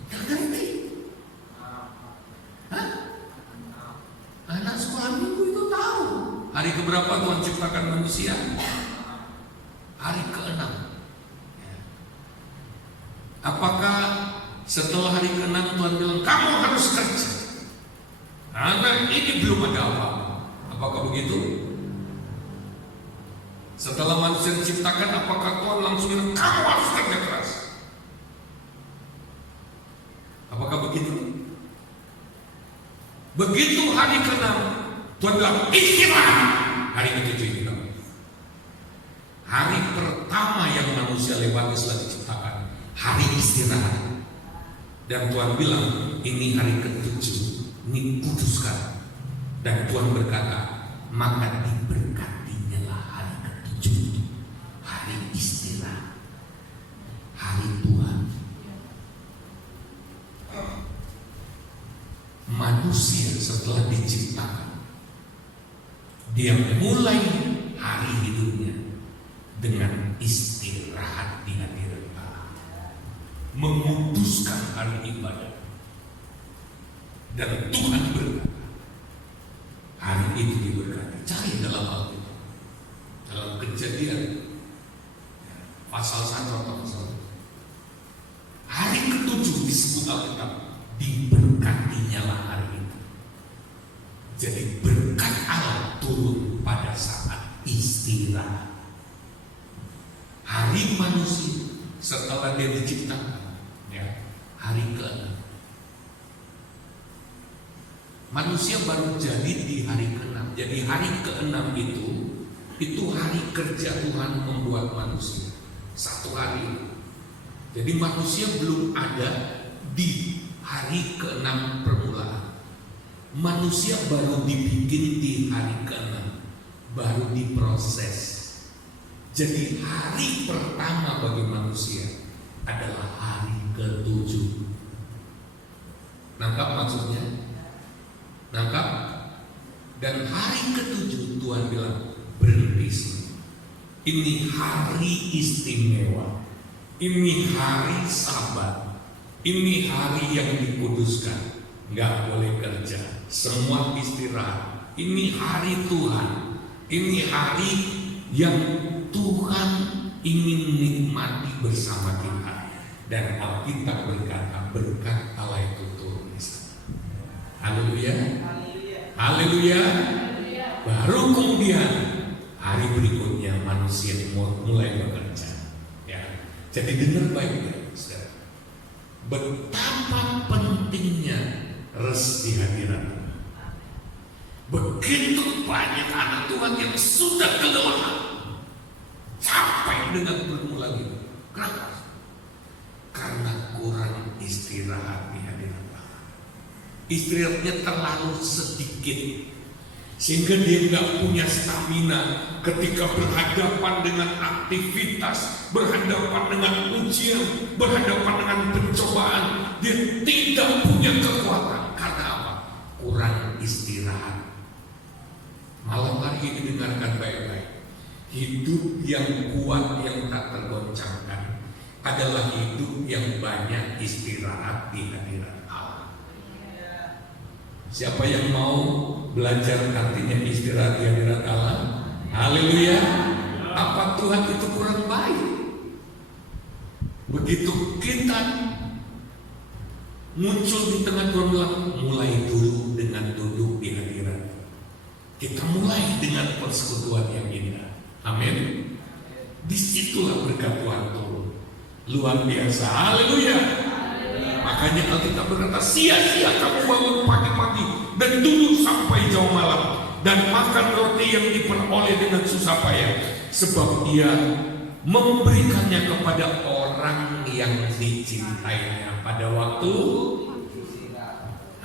Gak ngerti? Hah? Anak sekolah minggu itu tahu. Hari keberapa Tuhan ciptakan manusia? Hari ke-6. Apakah setelah hari ke-6 Tuhan bilang, kamu harus kerja? Anak ini belum ada apa-apa. Apakah begitu? Setelah manusia diciptakan, apakah Tuhan langsung bilang, kamu harus kerja keras? Apakah begitu? Begitu hari ke-6, Tuhan bilang, istirahat. Hari ke-7 ini kamu. Hari pertama yang manusia lewati setelah diciptakan, hari istirahat. Dan Tuhan bilang, ini hari ke-7, ini kuduskan. Dan Tuhan berkata, maka diberkatinya hari ke-7, hari istirahat, hari Tuhan. Manusia setelah diciptakan, dia mulai hari hidupnya dengan istirahat di hadirat Allah, menguduskan hari ibadah. Dan Tuhan berkata, hari itu diberkati. Cari dalam Alkitab, dalam Kejadian pasal 1 atau pasal 2. Hari ke-7 disebut Alkitab, diberkatinya lah hari itu. Jadi berkat Allah turun pada saat istirahat. Hari manusia setelah dia diciptakan, ya, hari ke-6. Manusia baru jadi di hari ke-6. Jadi hari ke-6 itu hari kerja Tuhan membuat manusia. Satu hari. Jadi manusia belum ada di hari ke-6 permulaan. manusia baru dibikin di hari ke-6, baru diproses. Jadi hari pertama bagi manusia adalah hari ke-7. Nangkap maksudnya? Nangkap? Dan hari ke-7 Tuhan bilang berhenti semua. Ini hari istimewa. Ini hari Sabat. Ini hari yang dikuduskan. Nggak boleh kerja, semua istirahat. Ini hari Tuhan. Ini hari yang Tuhan ingin nikmati bersama kita. Dan Alkitab berkata berkat Allah itu turun di sana. Haleluya. Haleluya. Baru kemudian hari berikutnya manusia mulai bekerja. Ya. Jadi dengar baik-baik, saudara. Betapa pentingnya res di hadirat Tuhan. Begitu banyak anak Tuhan yang sudah kelelahan, capek dengan bermula gitu. Kenapa? Karena kurang istirahat di hadirat Allah. Istirahatnya terlalu sedikit, sehingga dia nggak punya stamina ketika berhadapan dengan aktivitas, berhadapan dengan ujian, berhadapan dengan pencobaan. Dia tidak punya kekuatan. Karena apa? Kurang istirahat. Malam hari ini dengarkan baik-baik. Hidup yang kuat, yang tak tergoncangkan adalah hidup yang banyak istirahat di hadirat Allah. Siapa yang mau belajar artinya istirahat di hadirat Allah? Haleluya. Apa Tuhan itu kurang baik? Begitu kita muncul di tengah Tuhan bilang, mulai dulu dengan duduk di hadirat. Kita mulai dengan persekutuan yang indah. Amin. Disitulah berkat Tuhan turun. Luar biasa. Haleluya. Makanya Alkitab berkata, sia-sia kamu bangun pagi-pagi dan duduk sampai jauh malam dan makan roti yang diperoleh dengan susah payah, sebab ia memberikannya kepada orang yang dicintainya pada waktu.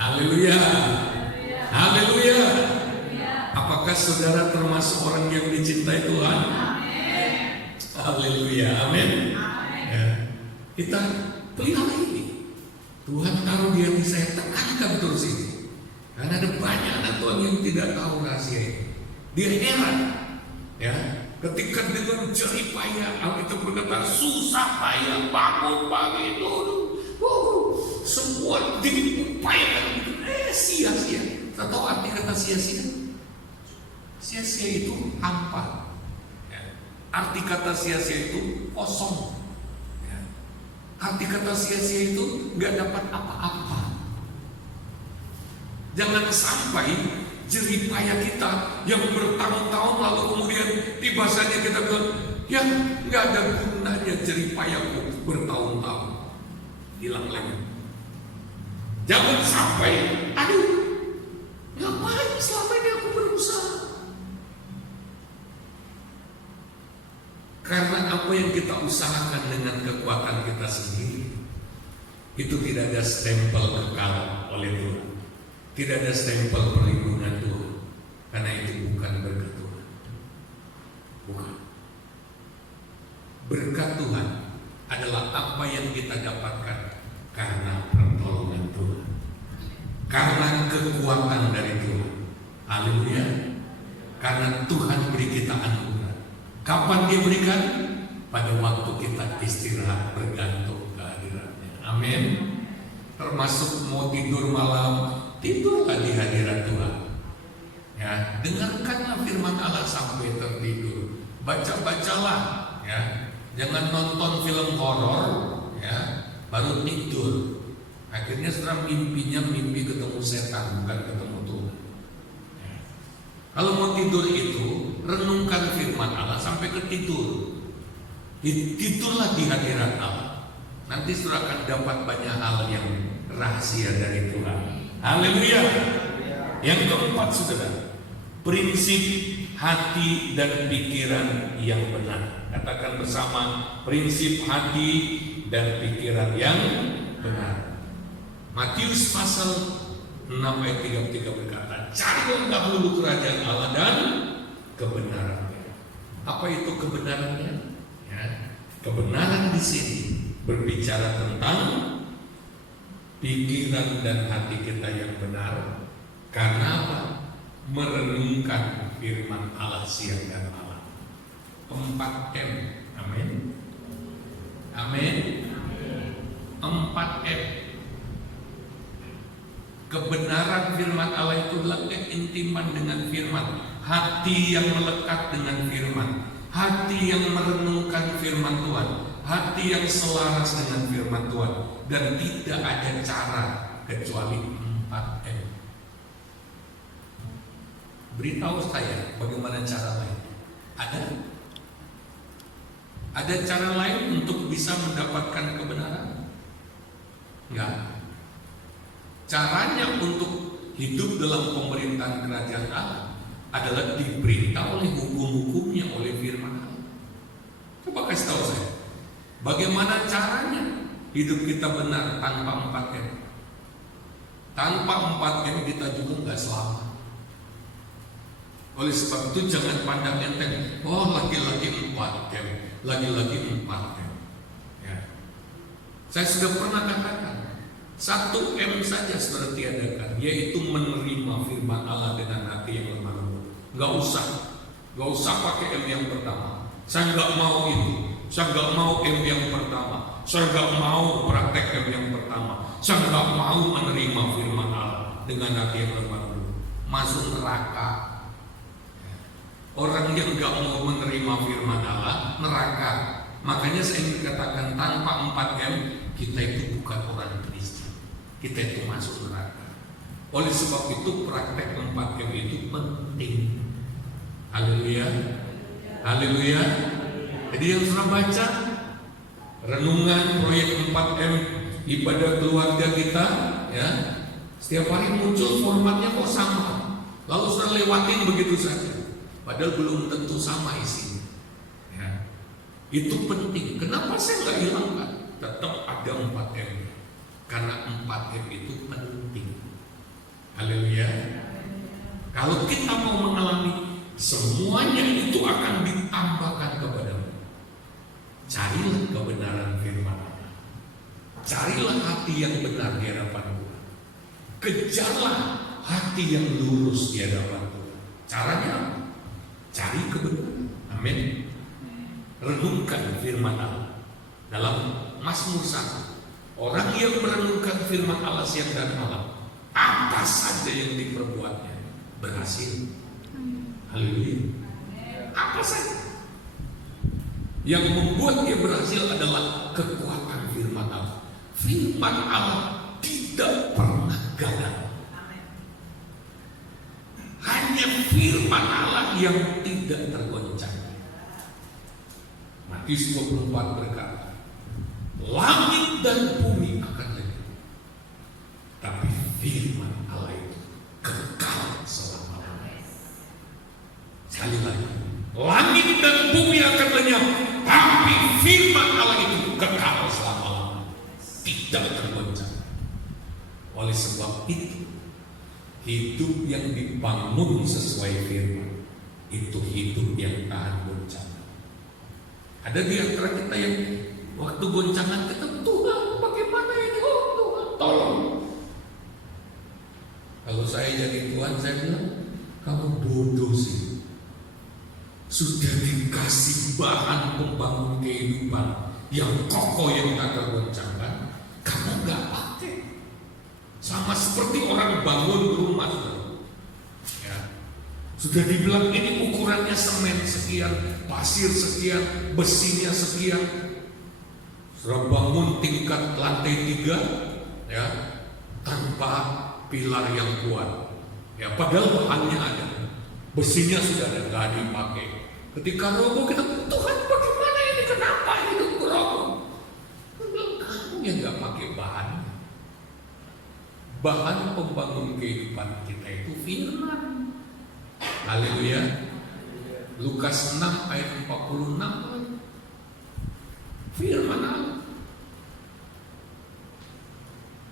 Haleluya. Haleluya. Apakah saudara termasuk orang yang dicintai Tuhan? Haleluya. Amin. Ya. Kita pelihara ini. Tuhan taruh di hati saya, tekankan terus ini. Karena ada banyak anak Tuhan yang tidak tahu rahasia ini. Dia heran, ya, ketika dengan jerih payah, Alkitab berkata susah payah bangun pagi dulu, semua diupayakan, sia-sia. Kita tahu arti kata sia-sia? Sia-sia itu hampa. Ya. Arti kata sia-sia itu kosong. Ya. Arti kata sia-sia itu nggak dapat apa-apa. Jangan sampai jerih payah kita yang bertahun-tahun lalu kemudian tiba saja kita bilang, ya nggak ada gunanya jerih payahku bertahun-tahun, hilang lagi. Jangan sampai, aduh, ngapain selama ini aku berusaha? Karena apa yang kita usahakan dengan kekuatan kita sendiri itu tidak ada stempel kekal oleh Tuhan. Tidak ada stempel perlindungan Tuhan. Karena itu bukan berkat Tuhan. Bukan. Berkat Tuhan adalah apa yang kita dapatkan karena pertolongan Tuhan, karena kekuatan dari Tuhan. Haleluya. Karena Tuhan beri kita anugerah. Kapan Dia berikan? Pada waktu kita istirahat bergantung kehadirannya. Amin. Termasuk mau tidur malam, tidurlah di hadirat Tuhan. Ya, dengarkanlah firman Allah sampai tertidur. Baca-bacalah, ya. Jangan nonton film horor, ya, baru tidur. Akhirnya setelah mimpinya mimpi ketemu setan, bukan ketemu Tuhan. Ya. Kalau mau tidur itu, renungkan firman Allah sampai ketidur. Tidurlah di hadirat Allah. Nanti saudara akan dapat banyak hal yang rahasia dari Tuhan. Haleluya. Yang keempat, saudara, prinsip hati dan pikiran yang benar. Katakan bersama, prinsip hati dan pikiran yang benar. Matius pasal 6 6 ayat 33 berkata, carilah dahulu kerajaan Allah dan kebenarannya. Apa itu kebenarannya? Ya, kebenaran di sini berbicara tentang pikiran dan hati kita yang benar. Karena apa? Merenungkan firman Allah siang dan malam. 4M. Amin. Amin. 4M. Kebenaran firman Allah itu adalah keintiman dengan firman. Hati yang melekat dengan firman. Hati yang merenungkan firman Tuhan. Hati yang selaras dengan firman Tuhan. Dan tidak ada cara kecuali 4M. Beritahu saya bagaimana cara lain. Ada cara lain untuk bisa mendapatkan kebenaran? Enggak. Caranya untuk hidup dalam pemerintahan kerajaan Allah adalah diberitahu oleh hukum-hukumnya, oleh firman Allah. Coba kasih tahu saya, bagaimana caranya hidup kita benar tanpa 4M? Tanpa 4M kita juga nggak selamat. Oleh sebab itu jangan pandang enteng. Oh, lagi-lagi 4M, lagi-lagi 4M. Ya. Saya sudah pernah katakan, 1M saja saudara tiadakan, yaitu menerima firman Allah dengan hati yang lemah lembut. Gak usah pakai M yang pertama. Saya nggak mau itu. Saya nggak mau M yang pertama. Saya nggak mau praktek M yang pertama. Saya nggak mau menerima firman Allah dengan hati yang lemah lembut. Masuk neraka. Orang yang nggak mau menerima firman Allah neraka. Makanya saya ingin katakan, tanpa 4M kita itu bukan orang Kristen. Kita itu masuk neraka. Oleh sebab itu praktek 4M itu penting. Haleluya. Haleluya. Jadi yang sudah baca renungan proyek 4M ibadah keluarga kita, ya, setiap hari muncul formatnya kok sama. Lalu sudah lewatin begitu saja. Padahal belum tentu sama isinya. Ya. Itu penting. Kenapa saya nggak hilangkan? Tetap ada 4M. Karena 4M itu penting. Haleluya. Kalau kita mau mengalami semuanya itu akan ditambahkan kepadamu. Carilah kebenaran firman Allah. Carilah hati yang benar di hadapan Tuhan. Kejarlah hati yang lurus di hadapan Tuhan. Caranya apa? Cari kebenaran. Amin. Renungkan firman Allah. Dalam Mazmur 1, orang yang merenungkan firman Allah siang dan malam, apa saja yang diperbuatnya berhasil. Haleluya. Apa saja yang membuat dia berhasil adalah kekuatan firman Allah. Firman Allah tidak pernah gagal. Hanya firman Allah yang tidak tergoncang. Matius 24 berkata, langit dan bumi akan lenyap, tapi firman Allah itu kekal selama-lamanya. Sekali lagi, langit dan bumi akan lenyap, tapi firman Allah itu kekal selama-lamanya, tidak tergoncang. Oleh sebab itu, hidup yang dibangun sesuai firman itu hidup yang tahan goncangan. Ada di antara kita yang waktu goncangan kita, Tuhan bagaimana ini? Oh Tuhan tolong. Kalau saya jadi Tuhan, saya bilang, kamu bodoh sih. Sudah dikasih bahan pembangun kehidupan yang kokoh yang tak tergoncangkan, kamu gak pakai. Sama seperti orang bangun rumah, ya. Sudah dibilang ini ukurannya semen sekian, pasir sekian, besinya sekian. Sudah bangun tingkat lantai 3, ya, tanpa pilar yang kuat, ya, padahal bahannya ada, besinya sudah ada, nggak dipakai. Ketika roboh kita, Tuhan bagaimana ini? Kenapa hidup roboh? Kamu yang nggak pakai bahan. Bahan pembangun kehidupan kita itu firman. Haleluya. Lukas 6 ayat 46. Firman Allah.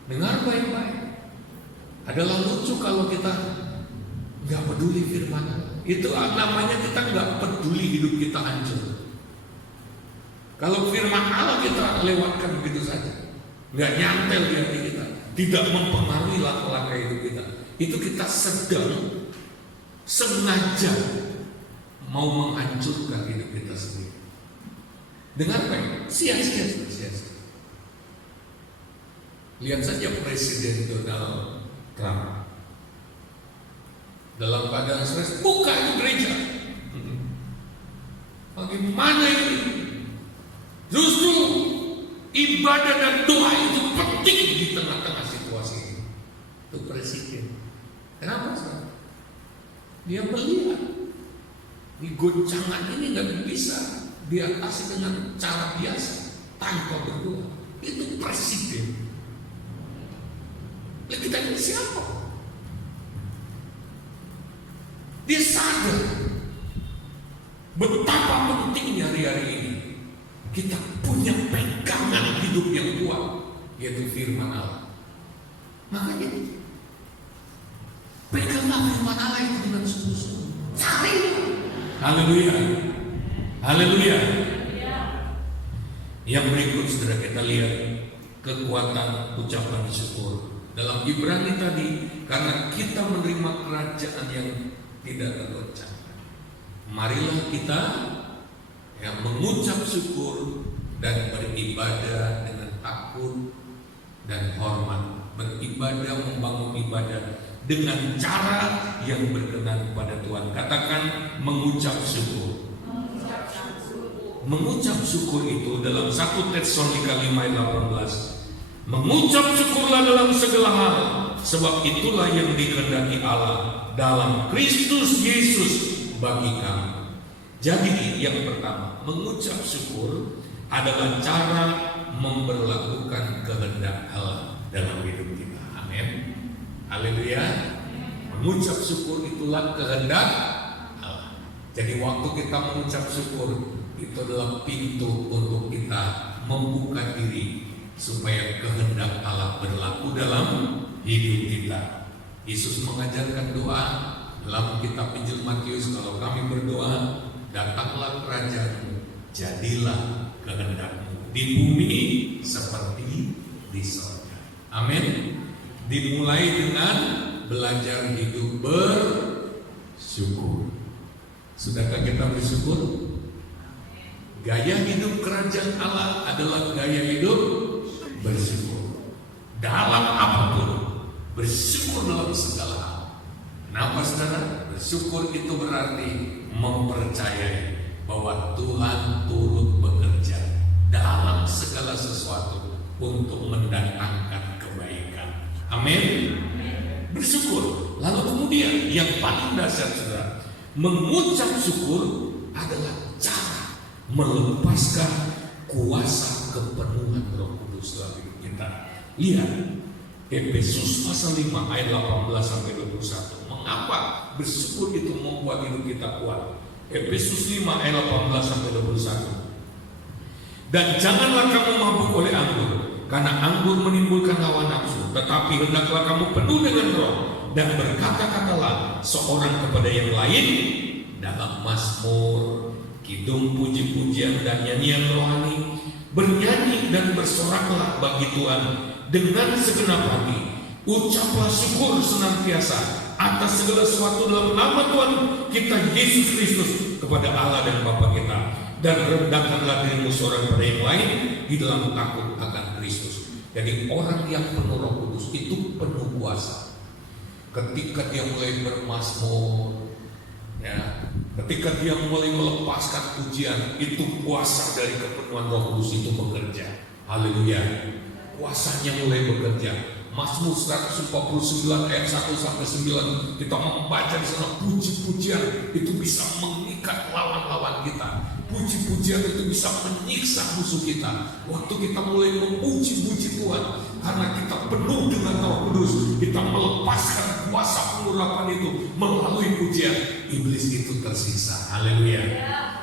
Dengar baik-baik. Adalah lucu kalau kita nggak peduli firman Allah. Itu namanya kita nggak peduli hidup kita hancur. Kalau firman Allah kita lewatkan begitu saja, nggak nyantel di hati kita, tidak mempengaruhi langkah-langkah hidup kita, itu kita sedang sengaja mau menghancurkan hidup kita sendiri. Dengan apa? Sia-sia. Lihat saja Presiden Donald Trump dalam keadaan stres, buka itu gereja. Bagaimana ini? Justru ibadah dan doa itu penting di tengah-tengah situasi ini. Itu Presiden. Kenapa sekarang? Dia melihat di goncangan ini nggak bisa diatasi dengan cara biasa tanpa berdoa. Itu Presiden. Kita ini siapa? Dia sadar betapa pentingnya hari-hari ini kita punya pegangan hidup yang kuat, yaitu firman Allah. Makanya peganglah firman Allah itu dengan sungguh-sungguh. Cari. Haleluya. Haleluya. Yang berikut saudara kita lihat kekuatan ucapan syukur. Dalam Ibrani tadi, karena kita menerima kerajaan yang tidak tergoncangkan, marilah kita yang mengucap syukur dan beribadah dengan takut dan hormat. Beribadah, membangun ibadah dengan cara yang berkenan kepada Tuhan. Katakan mengucap syukur. Mengucap syukur itu dalam 1 Tesalonika 5 ayat 18. Mengucap syukurlah dalam segala hal, sebab itulah yang dikehendaki Allah dalam Kristus Yesus bagi kamu. Jadi yang pertama, mengucap syukur adalah cara memperlakukan kehendak Allah dalam hidup kita. Amin. Haleluya. Mengucap syukur itulah kehendak Allah. Jadi waktu kita mengucap syukur, itu adalah pintu untuk kita membuka diri supaya kehendak Allah berlaku dalam hidup kita. Yesus mengajarkan doa dalam kitab Injil Matius, kalau kami berdoa, datanglah kerajaan-Mu, jadilah kehendak-Mu di bumi seperti di surga. Amin. Dimulai dengan belajar hidup bersyukur. Sudahkah kita bersyukur? Gaya hidup kerajaan Allah adalah gaya hidup bersyukur. Dalam apapun, bersyukur dalam segala hal. Kenapa saudara? Bersyukur itu berarti mempercayai bahwa Tuhan turut bekerja dalam segala sesuatu untuk mendatangkan kebaikan. Amin. Bersyukur. Lalu kemudian yang paling dasar saudara, mengucap syukur adalah cara melepaskan kuasa kepenuhan Roh Kudus dalam hidup kita. Lihat Efesus pasal 5 ayat 18 sampai 21. Mengapa bersyukur itu membuat hidup kita kuat? Efesus 5 ayat 18 sampai 21. Dan janganlah kamu mabuk oleh anggur, karena anggur menimbulkan hawa nafsu, tetapi hendaklah kamu penuh dengan Roh, dan berkata-katalah seorang kepada yang lain dalam mazmur, kidung, puji-pujian dan nyanyian rohani. Bernyanyi dan bersoraklah bagi Tuhan dengan segenap hati. Ucaplah syukur senantiasa atas segala sesuatu dalam nama Tuhan kita Yesus Kristus kepada Allah dan Bapa kita. Dan rendahkanlah dirimu seorang pada yang lain di dalam takut akan Kristus. Jadi orang yang penuh Roh Kudus itu penuh kuasa. Ketika dia mulai bermazmur, ya, ketika dia mulai melepaskan pujian, itu kuasa dari kepenuhan Roh Kudus itu bekerja. Haleluya. Kuasanya mulai bekerja. Mazmur 149 ayat 1 sampai 9 kita membaca di sana, puji-pujian itu bisa mengikat lawan-lawan kita. Puji-pujian itu bisa menyiksa musuh kita. Waktu kita mulai memuji-puji Tuhan, karena kita penuh dengan Roh Kudus, kita melepaskan kuasa pengurapan itu melalui pujian, iblis itu tersiksa. Haleluya.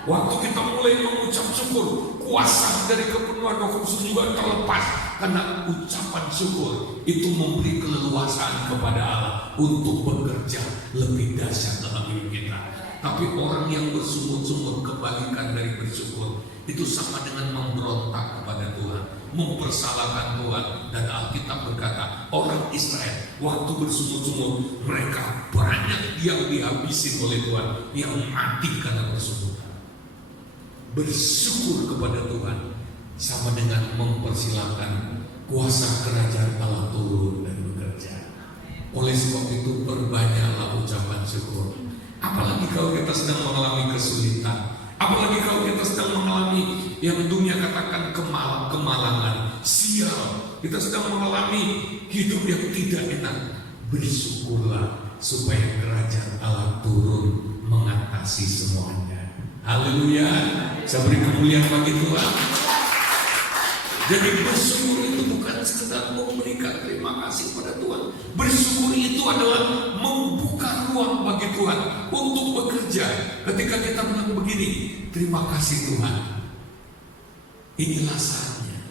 Waktu kita mulai mengucap syukur, kuasa dari kepenuhan Roh Kudus juga terlepas. Karena ucapan syukur itu memberi keleluasaan kepada Allah untuk bekerja lebih dahsyat dalam hidup kita. Tapi orang yang bersungut-sungut kebalikan dari bersyukur itu sama dengan memberontak kepada Tuhan, mempersalahkan Tuhan. Dan Alkitab berkata, orang Israel waktu bersungut-sungut, mereka banyak yang dihabisi oleh Tuhan, yang mati karena bersungut. Bersyukur kepada Tuhan sama dengan mempersilahkan kuasa kerajaan Allah turun dan bekerja. Oleh sebab itu perbanyaklah ucapan syukur. Apalagi kalau kita sedang mengalami kesulitan, apalagi kalau kita sedang mengalami yang dunia katakan kemalangan, sial, kita sedang mengalami hidup yang tidak enak. Bersyukurlah supaya kerajaan Allah turun mengatasi semuanya. Haleluya. Saya beri kemuliaan bagi Tuhan. Jadi bersyukur itu bukan sekedar memberikan terima kasih pada Tuhan. Bersyukur itu adalah membuka ruang bagi Tuhan untuk bekerja. Ketika kita bilang begini, terima kasih Tuhan, inilah saatnya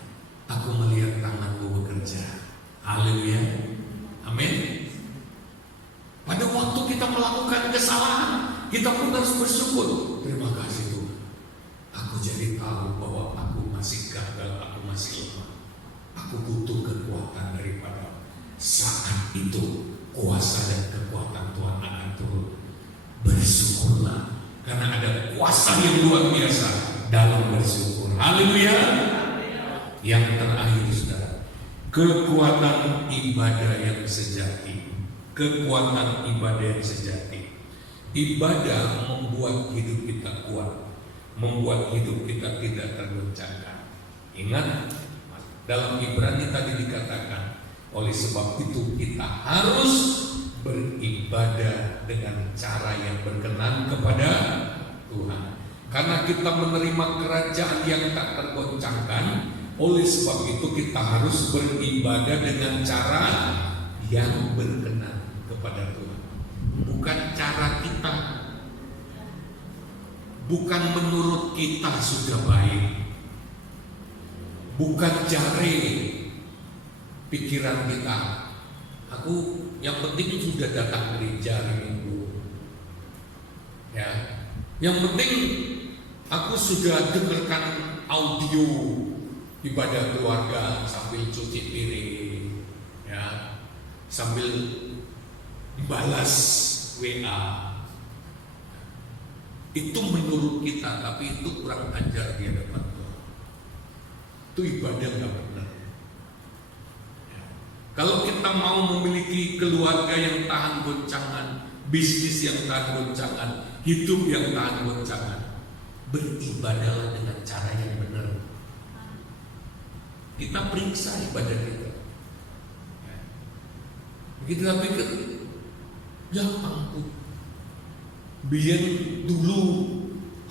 aku melihat tangan-Mu bekerja. Haleluya. Amin. Pada waktu kita melakukan kesalahan, kita pun harus bersyukur. Terima kasih Tuhan, aku jadi tahu bahwa aku masih gagal, aku masih lemah, aku butuh kekuatan daripada. Saat itu kuasa dan kekuatan Tuhan akan turun. Bersyukurlah karena ada kuasa yang luar biasa dalam bersyukur. Haleluya. Yang terakhir saudara, kekuatan ibadah yang sejati. Kekuatan ibadah yang sejati. Ibadah membuat hidup kita kuat, membuat hidup kita tidak tergoncangkan. Ingat, dalam Ibrani tadi dikatakan, oleh sebab itu kita harus beribadah dengan cara yang berkenan kepada Tuhan. Karena kita menerima kerajaan yang tak tergoncangkan, oleh sebab itu kita harus beribadah dengan cara yang berkenan kepada Tuhan. Bukan cara kita, bukan menurut kita sudah baik, bukan jari pikiran kita. Aku yang penting sudah datang gereja hari Minggu, ya. Yang penting aku sudah dengarkan audio ibadah keluarga sambil cuci piring, ya, sambil balas WA. Itu menurut kita, tapi itu kurang ajar di hadapan Tuhan. Itu ibadah nggak benar. Ya. Kalau kita mau memiliki keluarga yang tahan goncangan, bisnis yang tahan goncangan, hidup yang tahan goncangan, beribadahlah dengan cara yang benar. Kita periksa ibadah kita. Ya. Begitu kita pikir, ya ampun, biar dulu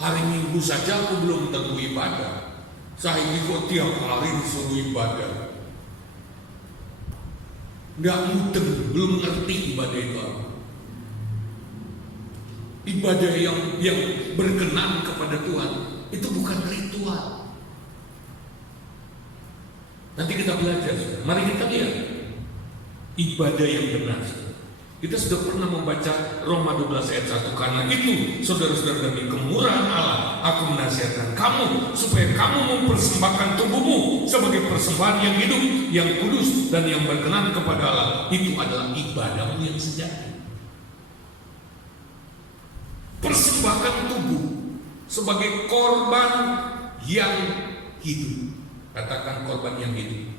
hari Minggu saja aku belum tentu ibadah. Saya ini kok tiap hari disuruh ibadah. Nggak mudeng, belum ngerti ibadah itu apa. Ibadah yang berkenan kepada Tuhan itu bukan ritual. Nanti kita belajar, mari kita lihat ibadah yang benar. Kita sudah pernah membaca Roma 12 ayat 1. Karena itu saudara-saudara, demi kemurahan Allah aku menasihatkan kamu supaya kamu mempersembahkan tubuhmu sebagai persembahan yang hidup, yang kudus dan yang berkenan kepada Allah. Itu adalah ibadahmu yang sejati. Persembahkan tubuh sebagai korban yang hidup. Katakan korban yang hidup.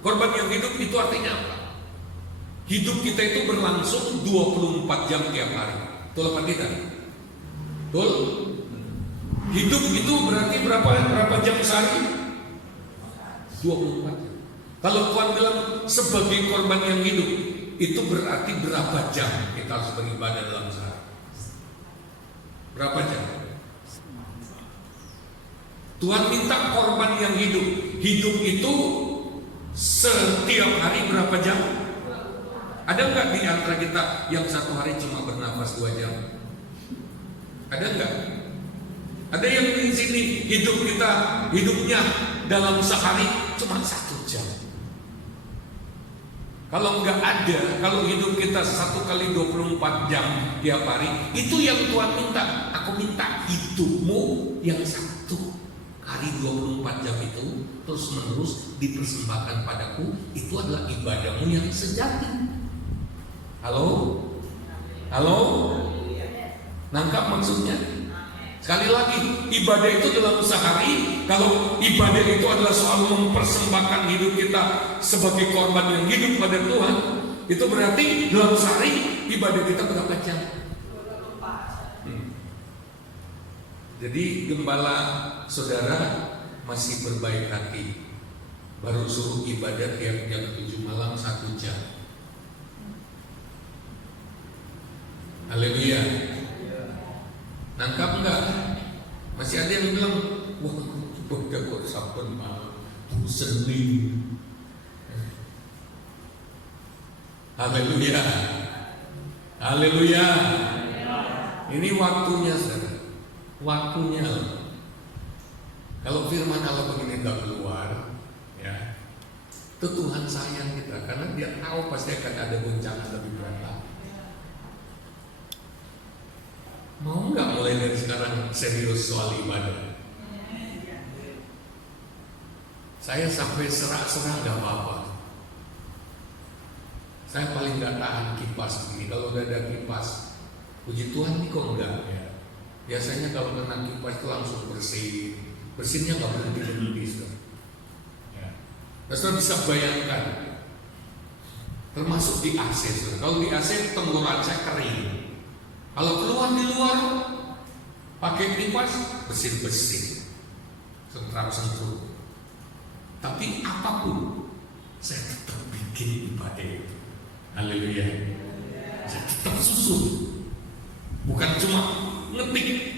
Korban yang hidup itu artinya apa? Hidup kita itu berlangsung 24 jam tiap hari. Betul apa tidak? Betul? Hidup itu berarti berapa jam sehari? 24 jam. Kalau Tuhan bilang sebagai korban yang hidup, itu berarti berapa jam kita harus beribadah dalam sehari? Berapa jam? Tuhan minta korban yang hidup. Hidup itu setiap hari berapa jam? Ada nggak di antara kita yang satu hari cuma bernafas 2 jam? Ada nggak? Ada yang di sini hidupnya dalam sehari cuma 1 jam. Kalau nggak ada, kalau hidup kita 1 kali 24 jam tiap hari, itu yang Tuhan minta. Aku minta hidupmu yang 1 kali 24 jam itu terus menerus dipersembahkan padaku. Itu adalah ibadahmu yang sejati. Halo? Halo? Nangkap maksudnya? Sekali lagi, ibadah itu dalam sehari. Kalau ibadah itu adalah soal mempersembahkan hidup kita sebagai korban yang hidup pada Tuhan, itu berarti dalam sehari ibadah kita berapa jam? Jadi gembala saudara masih berbaik hati, baru suruh ibadah tiap jam 7 malam 1 jam. Haleluya. Nangkap enggak? Masih ada yang bilang, wah ibadah kok saben malam Senin. Haleluya. Haleluya. Ini waktunya saudara. Waktunya. Kalau firman Allah begini tak keluar, ya, itu Tuhan sayang kita karena Dia tahu pasti akan ada goncangan lebih berat lagi. Mau nggak mulai dari sekarang serius soal ibadah? Saya sampai serak-serak nggak apa-apa. Saya paling nggak tahan kipas begini. Kalau udah ada kipas, puji Tuhan nih kok enggak ya. Biasanya kalau kena kipas itu langsung bersih. Bersihnya nggak berhenti-berhenti. Ya. Saudara bisa bayangkan, termasuk di AC. Kalau di AC tenggorokan saya kering. Kalau keluar di luar pakai kipas bersih-bersih, sentrap-sentrap. Tapi apapun saya tetap bikin ibadah itu. Haleluya. Saya tetap susun, bukan cuma ngetik.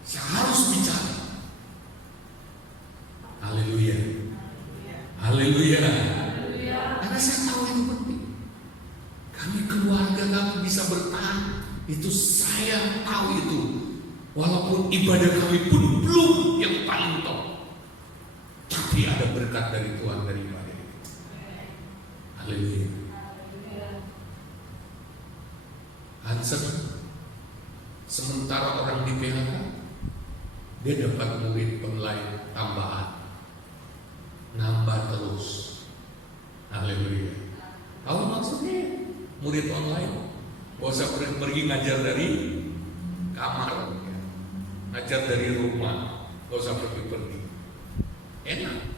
Saya harus bicara. Haleluya. Haleluya. Karena saya tahu itu penting. Kami keluarga kami bisa bertahan, itu saya tahu itu. Walaupun ibadah kami pun belum yang paling top, tapi ada berkat dari Tuhan dari ibadah itu. Haleluya. Hansen, sementara orang di PHK, dia dapat murid online tambahan, nambah terus. Haleluya. Tahu maksudnya? Murid online, gak usah pergi ngajar dari kamar, ngajar dari rumah, gak usah pergi-pergi. Enak.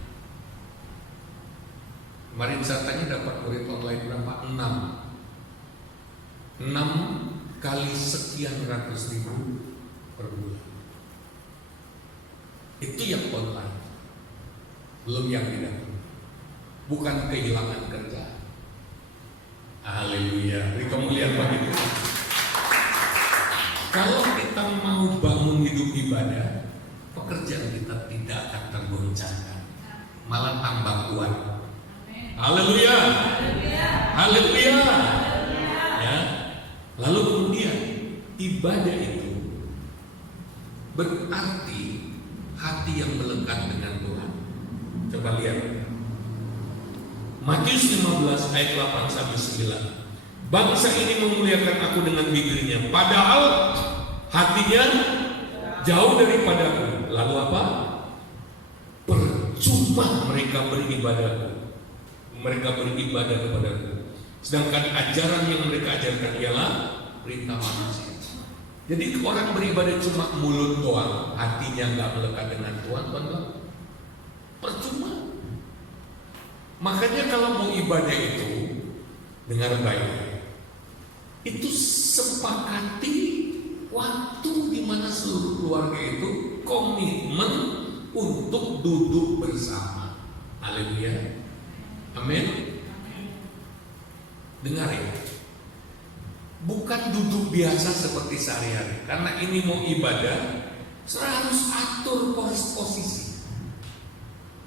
Kemarin saya tanya dapat murid online berapa? 6 kali sekian ratus ribu per bulan. Itu yang online, belum yang tidak. Bukan kehilangan kerja. Haleluya. Beri kemuliaan bagi Tuhan. Kalau kita mau bangun hidup ibadah, pekerjaan kita tidak akan tergoncangkan, malah tambah kuat. Haleluya. Haleluya. Ya. Lalu kemudian ibadah itu berarti hati yang melekat dengan Tuhan. Coba lihat Matius 15 ayat 8 sampai 9. Bangsa ini memuliakan aku dengan bibirnya, padahal hatinya jauh daripadaku. Lalu apa? Percuma mereka beribadah kepadaku. Sedangkan ajaran yang mereka ajarkan ialah perintah manusia. Jadi orang beribadah cuma mulut doang, hatinya nggak melekat dengan Tuhan, percuma. Makanya kalau mau ibadah itu, dengar baik, itu sepakati waktu di mana seluruh keluarga itu komitmen untuk duduk bersama. Haleluya. Amin. Dengar ya. Bukan duduk biasa seperti sehari-hari. Karena ini mau ibadah, saya harus atur posisi.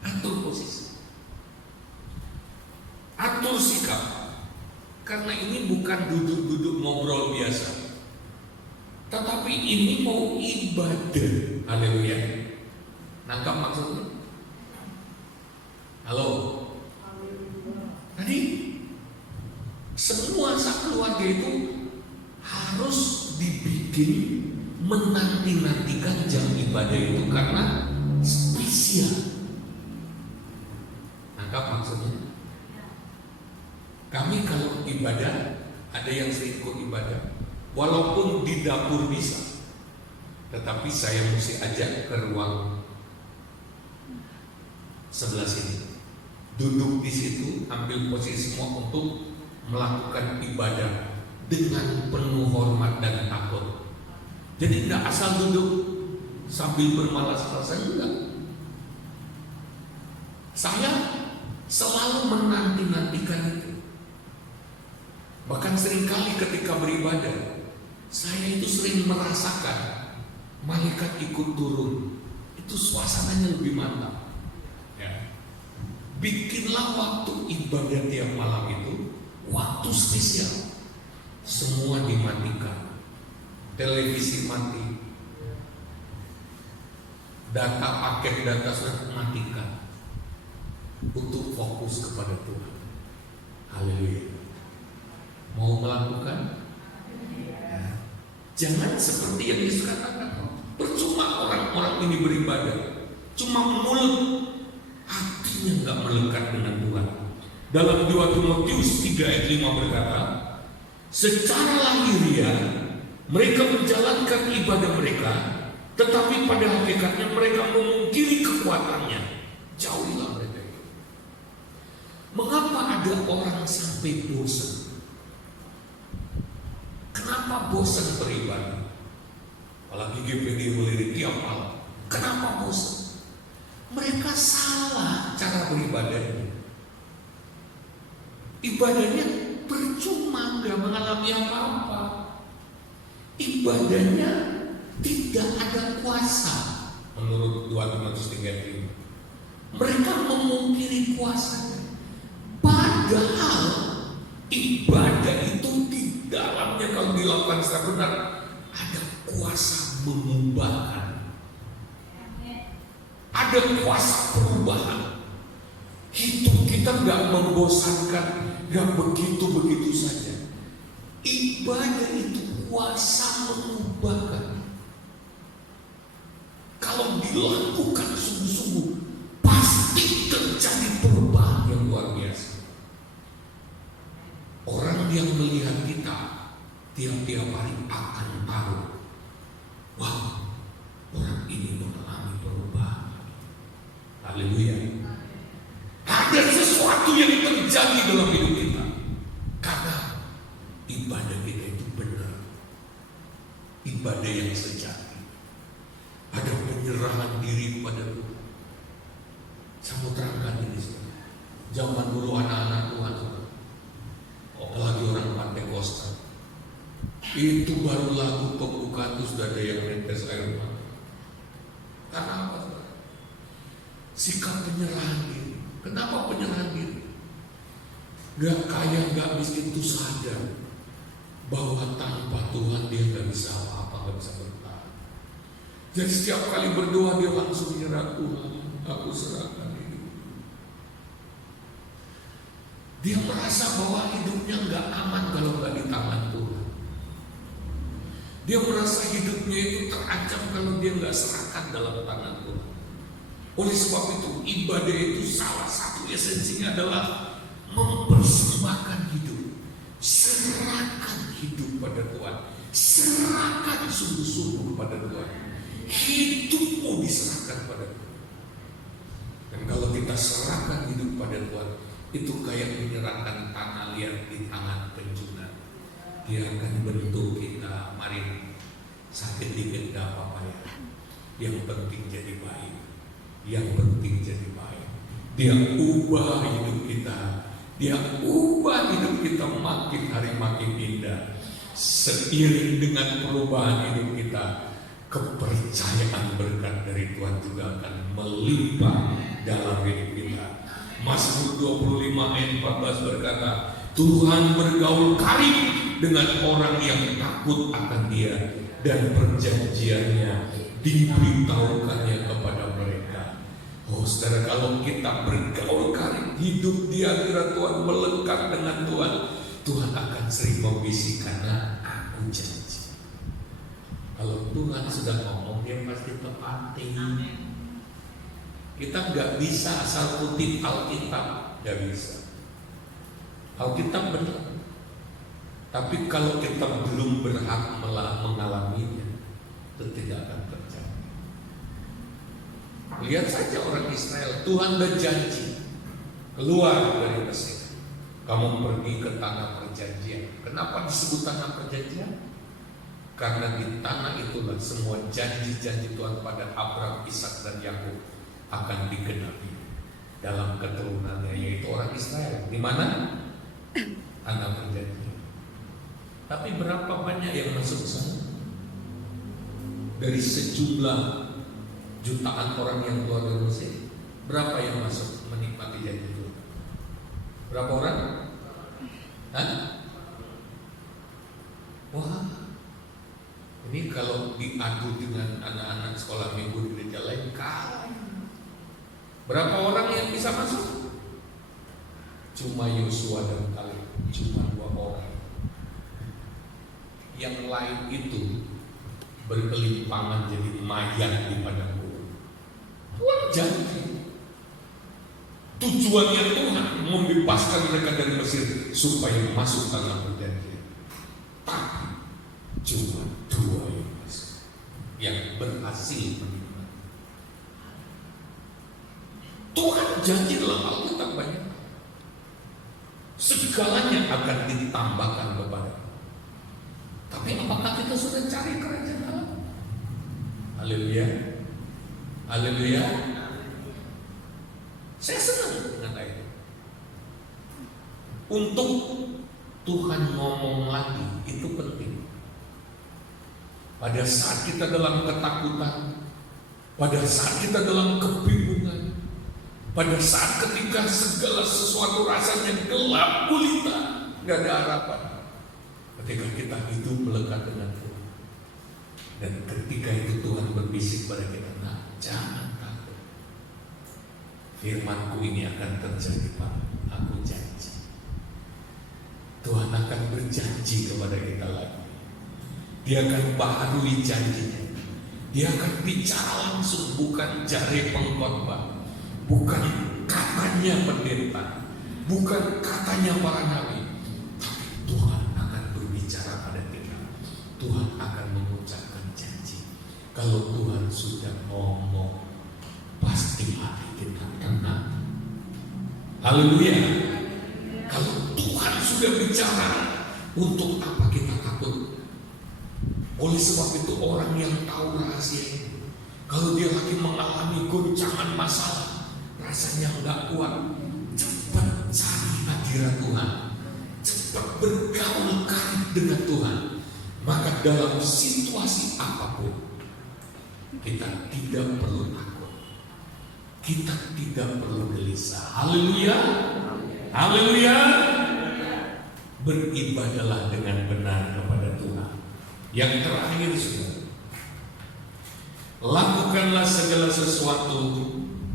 Atur posisi. Atur sikap. Karena ini bukan duduk-duduk ngobrol biasa. tetapi ini mau ibadah. Haleluya. Nangkap maksudnya? Halo. Tadi semua keluarga itu harus dibikin menanti-nantikan jam ibadah itu karena spesial. Nangkap maksudnya? Kami kalau ibadah, ada yang sering ikut ibadah, walaupun di dapur bisa, tetapi saya mesti ajak ke ruang sebelah sini, duduk di situ, ambil posisi semua untuk melakukan ibadah dengan penuh hormat dan takut. Jadi tidak asal duduk sambil bermalas-malasan, enggak. Saya selalu menanti-nantikan itu. Bahkan seringkali ketika beribadah, saya itu sering merasakan malaikat ikut turun. Itu suasananya lebih mantap. Ya. Bikinlah waktu ibadah tiap malam itu waktu spesial. Semua dimatikan, televisi mati, paket data sudah matikan, untuk fokus kepada Tuhan. Haleluya. Mau melakukan? Ya. Jangan seperti yang Yesus katakan, percuma orang-orang ini beribadah, cuma mulut, hatinya nggak melekat dengan Tuhan. Dalam 2 Timotius 3 ayat 5 berkata, secara lahiriah mereka menjalankan ibadah mereka, tetapi pada hakikatnya mereka memungkiri kekuatannya. Jauhilah mereka. Mengapa ada orang sampai bosan? Kenapa bosan beribadah? Apalagi GPG melirik tiap malam. Kenapa bosan? Mereka salah cara beribadahnya. Ibadahnya percuma, nggak mengalami apa-apa. Ibadahnya tidak ada kuasa. Menurut 2 Timotius 3:5, mereka memungkiri kuasanya. Padahal ibadah itu di dalamnya kalau dilakukan secara benar ada kuasa mengubahkan, ada kuasa perubahan. Hidup kita nggak membosankan, nggak begitu saja. Ibadah itu kuasa mengubahkan. Kalau dilakukan sungguh-sungguh, pasti terjadi perubahan yang luar biasa. Orang yang melihat kita tiap-tiap hari akan tahu, wah, orang ini mengalami perubahan. Haleluya. Ada sesuatu yang terjadi dalam hidup kita karena ibadah kita itu benar, ibadah yang sejati. Ada penyerahan diri pada Tuhan. Saya mau terangkan ini. Zaman dulu anak-anak Tuhan, apalagi orang Pantekosta, itu baru lagu pembukaan itu sudah ada yang menetes air mata. Karena apa? Sikap penyerahan diri. Kenapa penyerahan diri? Gak kaya, gak miskin itu sadar bahwa tanpa Tuhan dia gak bisa apa-apa, gak bisa bertahan. Jadi setiap kali berdoa dia langsung menyerah, Tuhan, aku serahkan hidup. Dia merasa bahwa hidupnya gak aman kalau gak di tangan Tuhan. Dia merasa hidupnya itu terancam kalau dia gak serahkan dalam tangan Tuhan. Oleh sebab itu ibadah itu salah satu esensinya adalah mempersembahkan hidup. Serahkan hidup pada Tuhan. Serahkan sungguh-sungguh pada Tuhan. Hidupmu diserahkan pada Tuhan. Dan kalau kita serahkan hidup pada Tuhan, itu kayak menyerahkan tanah liat di tangan penjuna. Dia akan bentuk kita, mari sakit dikit gak apa-apa ya. Yang penting jadi baik. Yang penting jadi baik. Dia ubah hidup kita. Dia ubah hidup kita makin hari makin indah. Seiring dengan perubahan hidup kita, kepercayaan berkat dari Tuhan juga akan melimpah dalam hidup kita. Mazmur 25 ayat 14 berkata, Tuhan bergaul karib dengan orang yang takut akan Dia dan perjanjiannya diberitahukannya kepada mereka. Oh saudara, kalau kita bergaul karib, hidup di hadirat Tuhan, melekat dengan Tuhan, Tuhan akan sering membisikkan, aku janji. Kalau Tuhan sudah ngomong, dia pasti tepati. Kita nggak bisa asal kutip Alkitab, nggak bisa. Alkitab benar, tapi kalau kita belum berhak mengalaminya, itu tidak akan terjadi. Lihat saja orang Israel, Tuhan berjanji keluar dari Mesir, kamu pergi ke tanah perjanjian. Kenapa disebut tanah perjanjian? Karena di tanah itulah semua janji-janji Tuhan pada Abraham, Ishak dan Yakub akan digenapi dalam keturunannya, yaitu orang Israel. Di mana? Tanah perjanjian. Tapi berapa banyak yang masuk ke sana? Dari sejumlah jutaan orang yang keluar dari Mesir, berapa yang masuk menikmati janji itu? Berapa orang? Hah? Wah, ini kalau diadu dengan anak-anak sekolah minggu di gereja lain, kalah. Berapa orang yang bisa masuk? Cuma Yosua dan Kaleb, cuma 2 orang. Yang lain itu berkelimpangan jadi mayat di padang gurun. Tuhan janji. Tujuannya Tuhan membebaskan mereka dari Mesir supaya masuk tanah perjanjian. Tapi cuma 2 yang masuk, yang berhasil menikmati. Tuhan janji dalam Alkitab banyak. Segalanya akan ditambahkan kepada. Tapi apakah kita sudah cari kerajaan Allah? Haleluya. Haleluya. Saya senang dengan ayat itu. Untuk Tuhan ngomong lagi itu penting. Pada saat kita dalam ketakutan, pada saat kita dalam kebingungan, pada saat ketika segala sesuatu rasanya gelap gulita, nggak ada harapan. Ketika kita hidup melekat dengan Tuhan, dan ketika itu Tuhan berbisik pada kita, nah jangan takut. Firman-Ku ini akan terjadi Pak, aku janji. Tuhan akan berjanji kepada kita lagi. Dia akan baharui janjinya. Dia akan bicara langsung, bukan jari pengkhotbah, bukan katanya pendeta, bukan katanya para nabi. Tapi Tuhan akan berbicara pada kita. Tuhan akan mengucapkan janji. Kalau Tuhan sudah ngomong, pasti hati kita tenang. Haleluya. Kalau Tuhan sudah bicara, untuk apa kita takut? Oleh sebab itu orang yang tahu rahasia ini, kalau dia lagi mengalami goncangan masalah, rasanya nggak kuat, cepat cari hadirat Tuhan, cepat bergaul karib dengan Tuhan. Maka dalam situasi apapun, kita tidak perlu takut, kita tidak perlu gelisah. Haleluya, haleluya. Beribadalah dengan benar kepada Tuhan. Yang terakhir saudara, lakukanlah segala sesuatu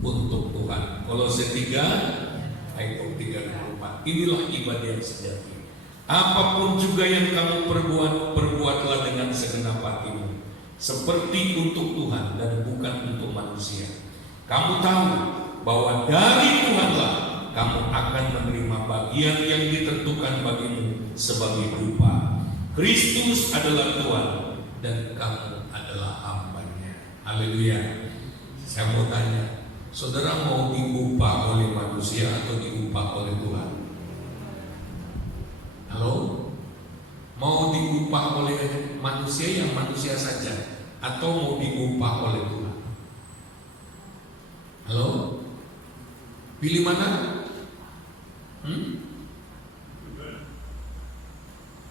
untuk Tuhan. Kolose 3 ayat 34. Inilah ibadah yang sejati. Apapun juga yang kamu perbuat, perbuatlah dengan segenap hatimu, seperti untuk Tuhan dan bukan untuk manusia. Kamu tahu bahwa dari Tuhanlah kamu akan menerima bagian yang ditentukan bagimu sebagai upah. Kristus adalah Tuhan dan kamu adalah hamba-Nya. Haleluya. Saya mau tanya, saudara mau diupah oleh manusia atau diupah oleh Tuhan? Halo? Mau diupah oleh manusia yang manusia saja, atau mau diupah oleh Tuhan? Halo? Pilih mana?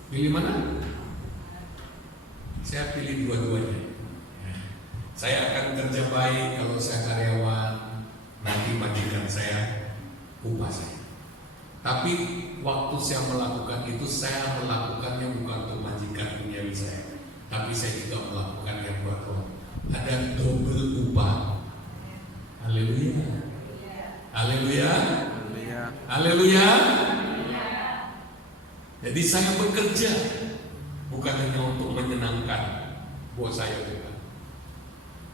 Pilih mana? Saya pilih dua-duanya. Saya akan kerja baik kalau saya karyawan, nanti majikan saya upah saya. Tapi waktu saya melakukan itu, saya melakukannya bukan untuk majikan duniawi saya, tapi saya juga melakukan yang buat Tuhan. Ada double upah. Haleluya. Haleluya. Haleluya. Jadi saya bekerja bukan hanya untuk menyenangkan bos saya, bukan.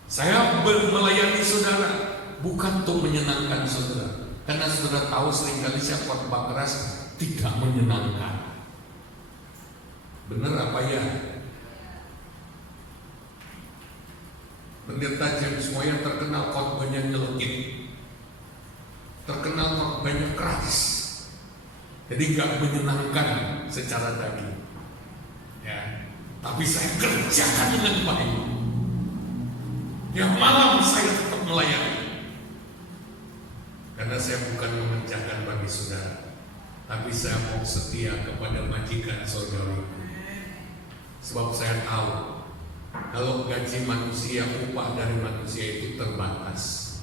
Saya melayani saudara bukan untuk menyenangkan saudara, karena saudara tahu seringkali saya khotbah keras tidak menyenangkan. Benar apa ya? Pendeta James Moyer terkenal khotbahnya nyelekit, terkenal khotbahnya keras, jadi nggak menyenangkan secara daging, ya. Tapi saya kerjakan dengan baik. Tiap malam saya tetap melayani, karena saya bukan mengerjakan bagi saudara, tapi saya mau setia kepada majikan saudara. Sebab saya tahu kalau gaji manusia, upah dari manusia itu terbatas,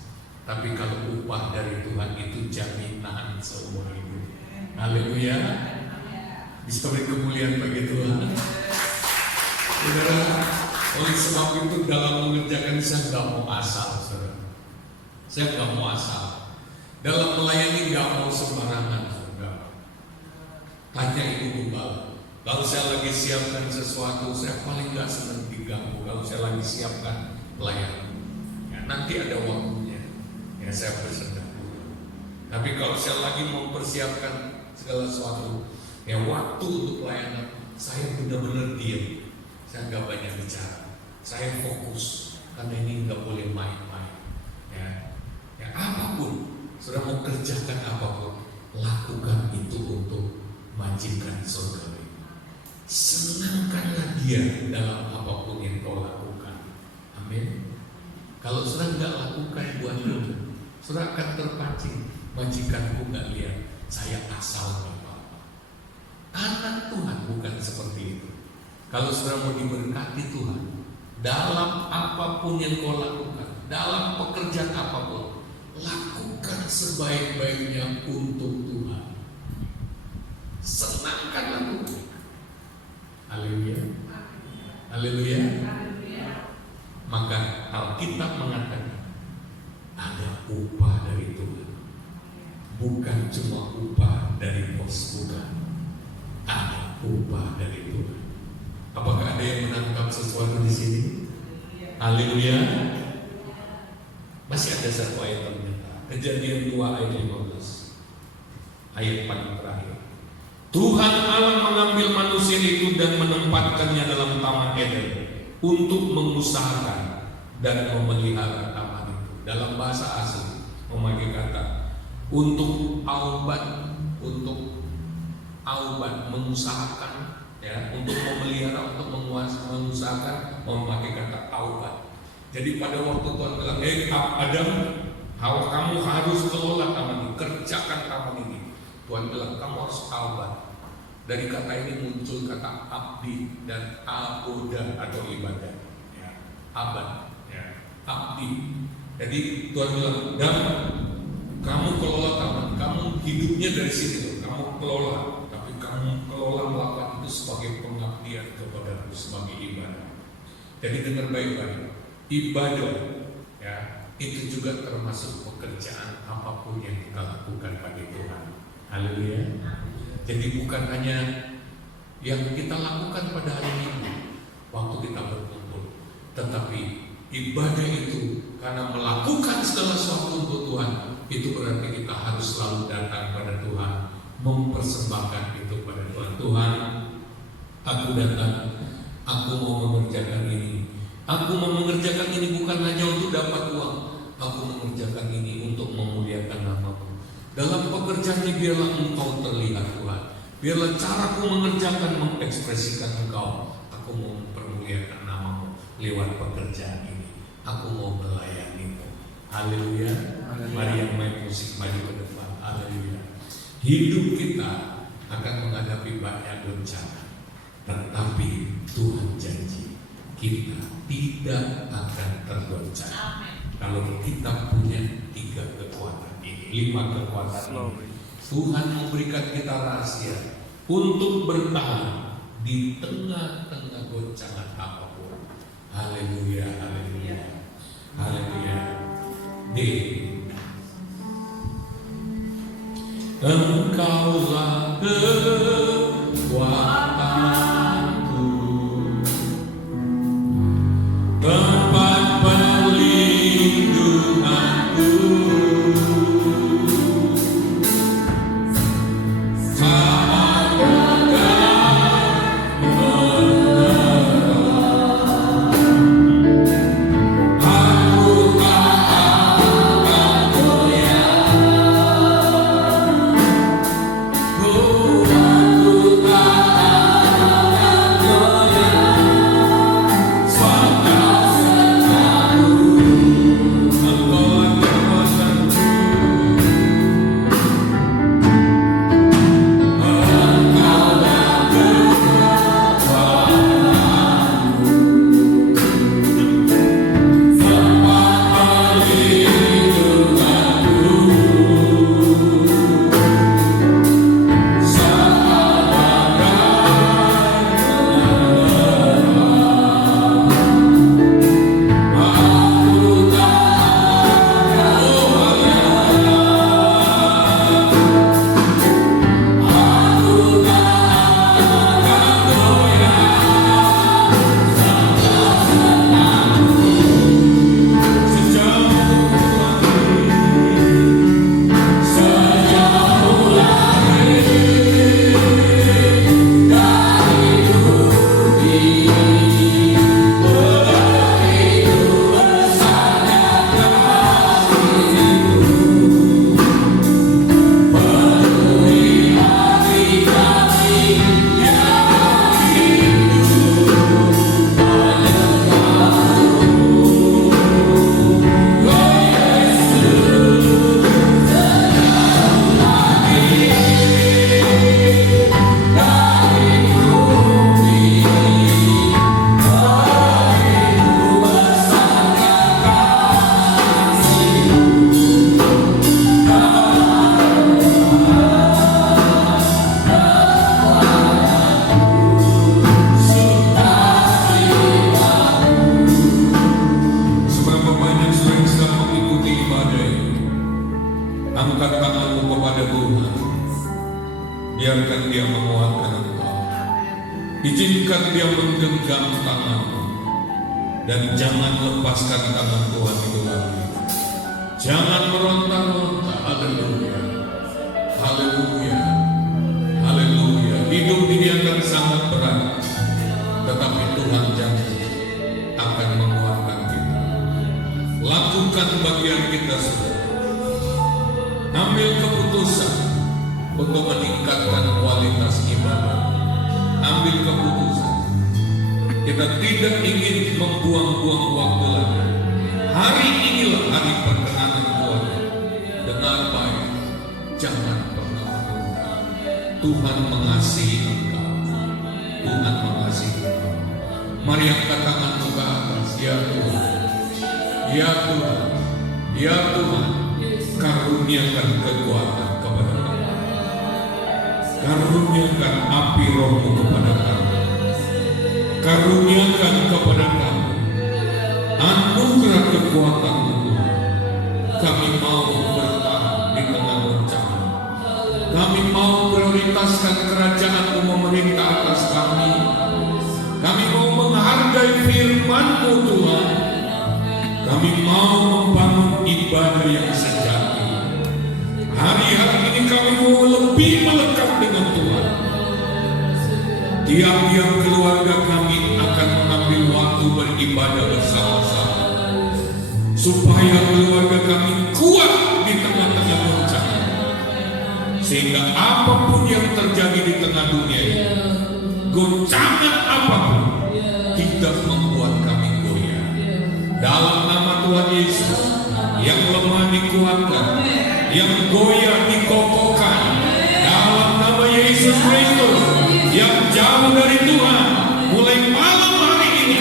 tapi kalau upah dari Tuhan itu jaminan seumur hidup. Haleluya. Bisa beri kemuliaan bagi Tuhan. Saudara, oleh sebab itu dalam mengerjakan saya nggak mau asal, saudara. Saya nggak mau asal. Dalam melayani nggak mau sembarangan, saudara. Tanya ibu gembala. Kalau saya lagi siapkan sesuatu, saya paling nggak senang diganggu. Kalau saya lagi siapkan pelayanan, ya, nanti ada waktunya, ya saya bersendak dulu. Tapi kalau saya lagi mau persiapkan segala sesuatu, ya waktu untuk pelayanan, saya benar-benar diam. Saya nggak banyak bicara, saya fokus, karena ini nggak boleh main-main. Ya apapun, saudara mau kerjakan apapun, lakukan itu untuk majikan saudara. Senangkanlah dia dalam apapun yang kau lakukan. Amin. Kalau saudara nggak lakukan buat dia, saudara akan terpancing. Majikanku nggak lihat, saya asal apa-apa. Anak Tuhan bukan seperti itu. Kalau saudara mau diberkati Tuhan dalam apapun yang kau lakukan, dalam pekerjaan apapun, lakukan sebaik-baiknya untuk Tuhan. Senangkanlah Tuhan. Haleluya. Haleluya. Maka Alkitab mengatakan ada upah dari Tuhan. Bukan cuma upah dari bos, bukan. Ada upah dari Tuhan. Apakah ada yang menangkap sesuatu di sini? Haleluya. Masih ada satu ayat ternyata. Kejadian 2 ayat 15. Ayat paling terakhir. Tuhan Allah mengambil manusia itu dan menempatkannya dalam taman Eden untuk mengusahakan dan memelihara taman itu. Dalam bahasa asli memakai kata untuk aubat, mengusahakan, ya, untuk memelihara, untuk mengusahakan, memakai kata aubat. Jadi pada waktu Tuhan bilang, Adam, kamu harus kelola taman ini, kerjakan taman ini. Tuhan bilang kamu harus aubat. Dari kata ini muncul kata abdi dan abodah atau ibadah, ya, abad, ya, abdi. Jadi Tuhan bilang, dan kamu kelola taman, kamu hidupnya dari sini loh, kamu kelola, tapi kamu kelola melakukan itu sebagai pengabdian kepadaku, sebagai ibadah. Jadi dengar baik-baik, ibadah, ya, itu juga termasuk pekerjaan apapun yang kita lakukan bagi Tuhan. Haleluya. Jadi bukan hanya yang kita lakukan pada hari Minggu waktu kita berkumpul, tetapi ibadah itu karena melakukan segala sesuatu untuk Tuhan, itu berarti kita harus selalu datang pada Tuhan, mempersembahkan itu pada Tuhan. Tuhan, aku datang, aku mau mengerjakan ini. Aku mau mengerjakan ini bukan hanya untuk dapat uang, aku mengerjakan ini untuk memuliakan nama-Mu. Dalam pekerjaannya biarlah Engkau terlihat Tuhan. Biarlah caraku mengerjakan mengekspresikan Engkau. Aku mau mempermuliakan nama-Mu lewat pekerjaan ini. Aku mau melayani-Mu. Haleluya. Mari yang main musik maju ke depan. Haleluya. Hidup kita akan menghadapi banyak bencana, tetapi Tuhan janji kita tidak akan tergoncang. Kalau kita punya 3 kekuatan ini, 5 kekuatan ini, Tuhan memberikan kita rahasia untuk bertahan di tengah-tengah goncangan apapun. Haleluya, haleluya, haleluya. D. Engkaulah kekuatanku, tempat perlindunganku. Saat engkau menerang, aku tak akan goyah. Oh, aku tak akan goyah. Sebab sertaku, Engkaulah kekuatanku. Angkat tanganmu kepada Tuhan, biarkan Dia menguatkan engkau. Izinkan Dia menggenggam tanganmu, dan jangan lepaskan tangan Tuhan itu lagi. Jangan meronta-ronta. Haleluya, haleluya, haleluya. Hidup ini akan sangat berat, tetapi Tuhan janji akan menguatkan kita. Lakukan bagian kita semua. Ambil keputusan untuk meningkatkan kualitas ibadah. Ambil keputusan. Kita tidak ingin membuang-buang waktu lagi. Hari inilah hari perkenanan Tuhan. Dengar baik, jangan pernah menunda. Tuhan mengasihi engkau. Tuhan mengasihi engkau. Mari angkat tanganmu ke atas. Ya Tuhan, ya Tuhan, ya Tuhan. Karuniakan kekuatan kepada kami. Karuniakan api Roh-Mu kepada kami. Karuniakan kepada kami anugerah kekuatan-Mu. Kami mau bertahan di tengah bencana. Kami mau prioritaskan kerajaan-Mu memerintah atas kami. Kami mau menghargai firman-Mu Tuhan. Kami mau membangun ibadah yang sejati. Hari-hari ini kami mau lebih melekat dengan Tuhan. Tiap-tiap keluarga kami akan mengambil waktu beribadah bersama-sama, supaya keluarga kami kuat di tengah-tengah bencana. Sehingga apapun yang terjadi di tengah dunia ini, goncangan apapun tidak membuat kami goyah. Dalam nama Tuhan Yesus, yang lemah dikuatkan, yang goyah dikokohkan. Dalam nama Yesus Kristus, yang jauh dari Tuhan, mulai malam hari ini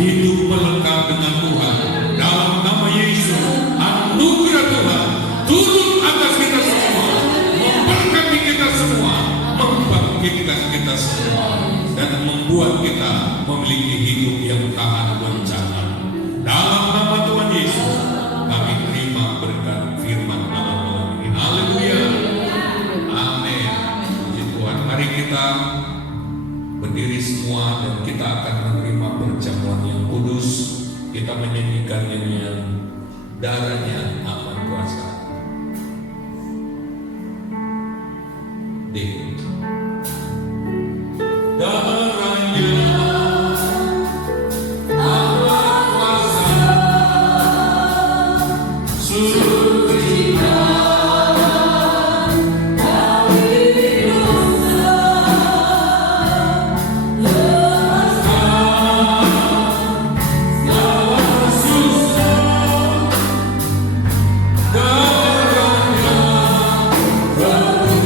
hidup melekat dengan Tuhan. Dalam nama Yesus, anugerah Tuhan turun atas kita semua, memberkati kita semua, membangkitkan kita semua. Dan memiliki hidup yang tahan bencana. Dalam nama Tuhan Yesus, kami terima berkat firman Allah malam ini. Haleluya. Amin. Puji Tuhan. Mari kita berdiri semua dan kita akan menerima perjamuan yang kudus. Kita menyanyikan nyanyian Darahnya Aman Kuasa. D. Darahnya aman kuasa, sucikan dari dosa, lepaskan segala susah. Darahnya tebus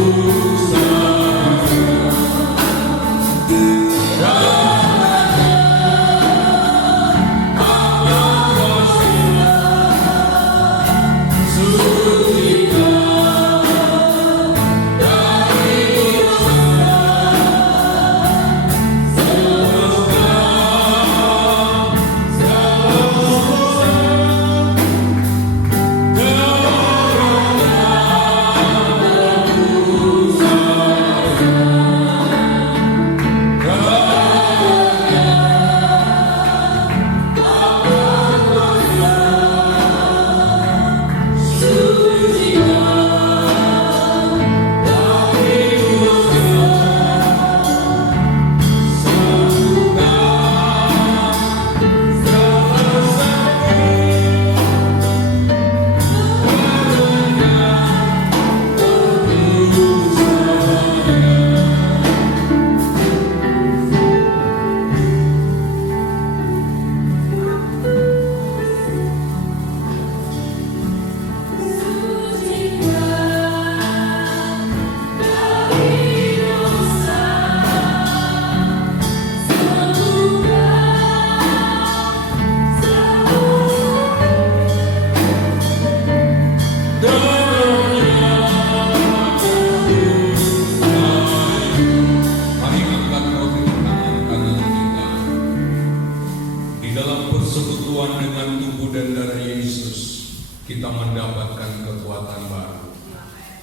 kita mendapatkan kekuatan baru.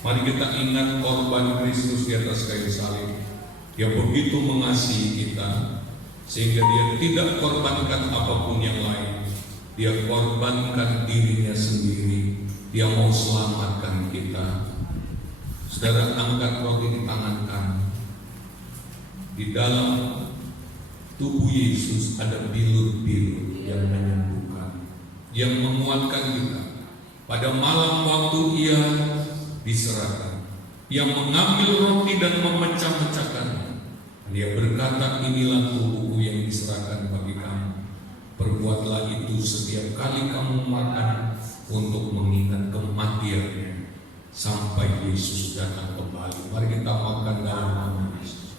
Mari kita ingat korban Kristus di atas kayu salib. Dia begitu mengasihi kita sehingga dia tidak korbankan apapun yang lain. Dia korbankan dirinya sendiri. Dia mau selamatkan kita. Saudara, angkat roti di tangan kanan. Di dalam tubuh Yesus ada bilur-bilur yang menyembuhkan, yang menguatkan kita. Pada malam waktu ia diserahkan, ia mengambil roti dan memecah-mecahkannya. Dia berkata, inilah tubuhku yang diserahkan bagi kamu. Perbuatlah itu setiap kali kamu makan untuk mengingat kematiannya sampai Yesus datang kembali. Mari kita makan dalam nama Yesus.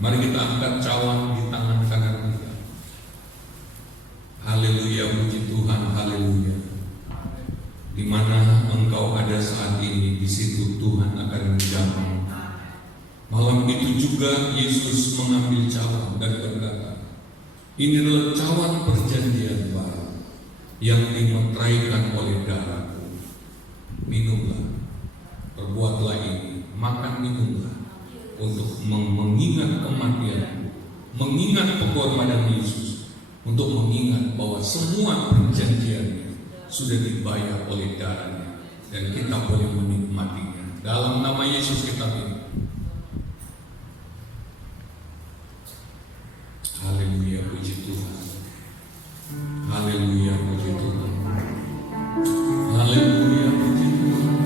Mari kita angkat cawan di tangan kanan kita. Haleluya, puji Tuhan, haleluya. Di mana engkau ada saat ini, di situ Tuhan akan menjamah. Malam itu juga Yesus mengambil cawan dan berkata, ini adalah cawan perjanjian baru yang dimeteraikan oleh darahku. Minumlah, perbuatlah ini, makan minumlah, untuk mengingat kematian, mengingat pengorbanan Yesus, untuk mengingat bahwa semua perjanjiannya sudah dibayar oleh darahnya dan kita boleh menikmatinya. Dalam nama Yesus kita minum. Haleluya, puji Tuhan. Haleluya, puji Tuhan. Haleluya, puji Tuhan.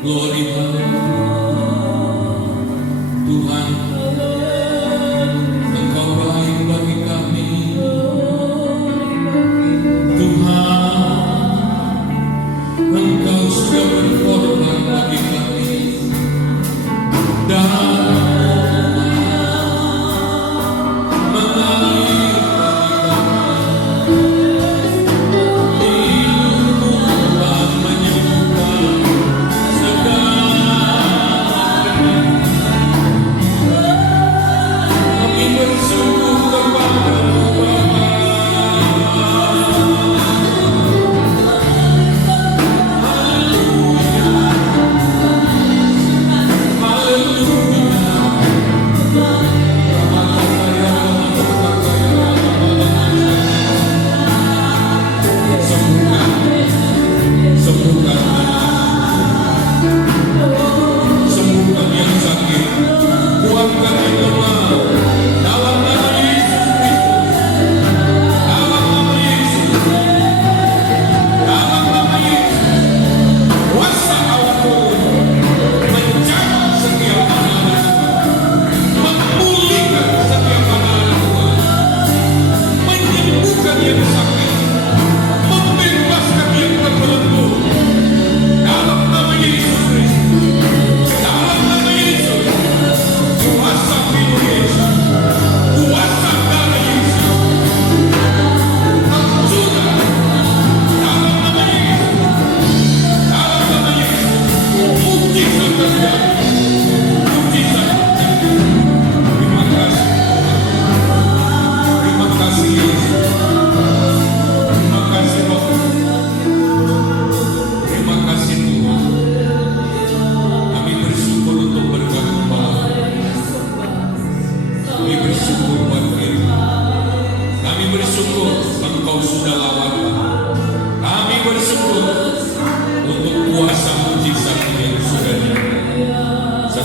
Glory, haleluya. Tuhan, Engkau baik bagi kami. Tuhan, Engkau sudah berkorban bagi kami. Dan mengalir bagi kami.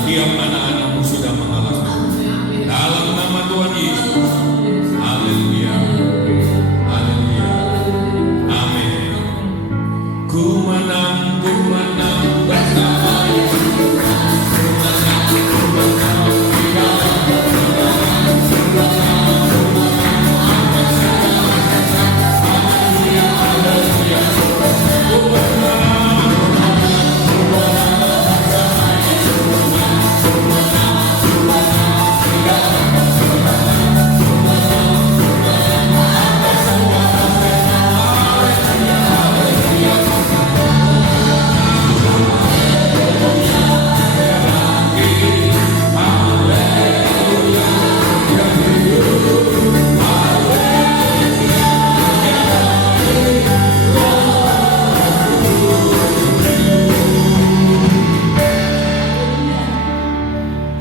Setiap anak-anakmu sudah mengalami. Dalam nama Tuhan Yesus. Haleluya. Haleluya. Amin. Ku menang bersama Yesus.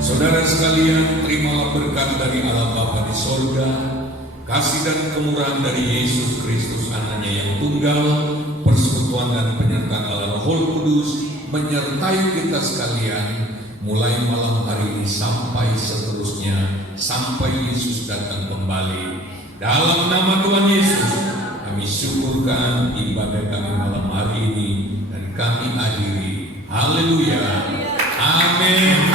Saudara sekalian, terimalah berkat dari Allah Bapa di sorga, kasih dan kemurahan dari Yesus Kristus anaknya yang tunggal, persekutuan dan penyertaan Allah Roh Kudus menyertai kita sekalian mulai malam hari ini sampai seterusnya, sampai Yesus datang kembali. Dalam nama Tuhan Yesus, kami syukurkan ibadah kami malam hari ini dan kami akhiri. Haleluya. Amin.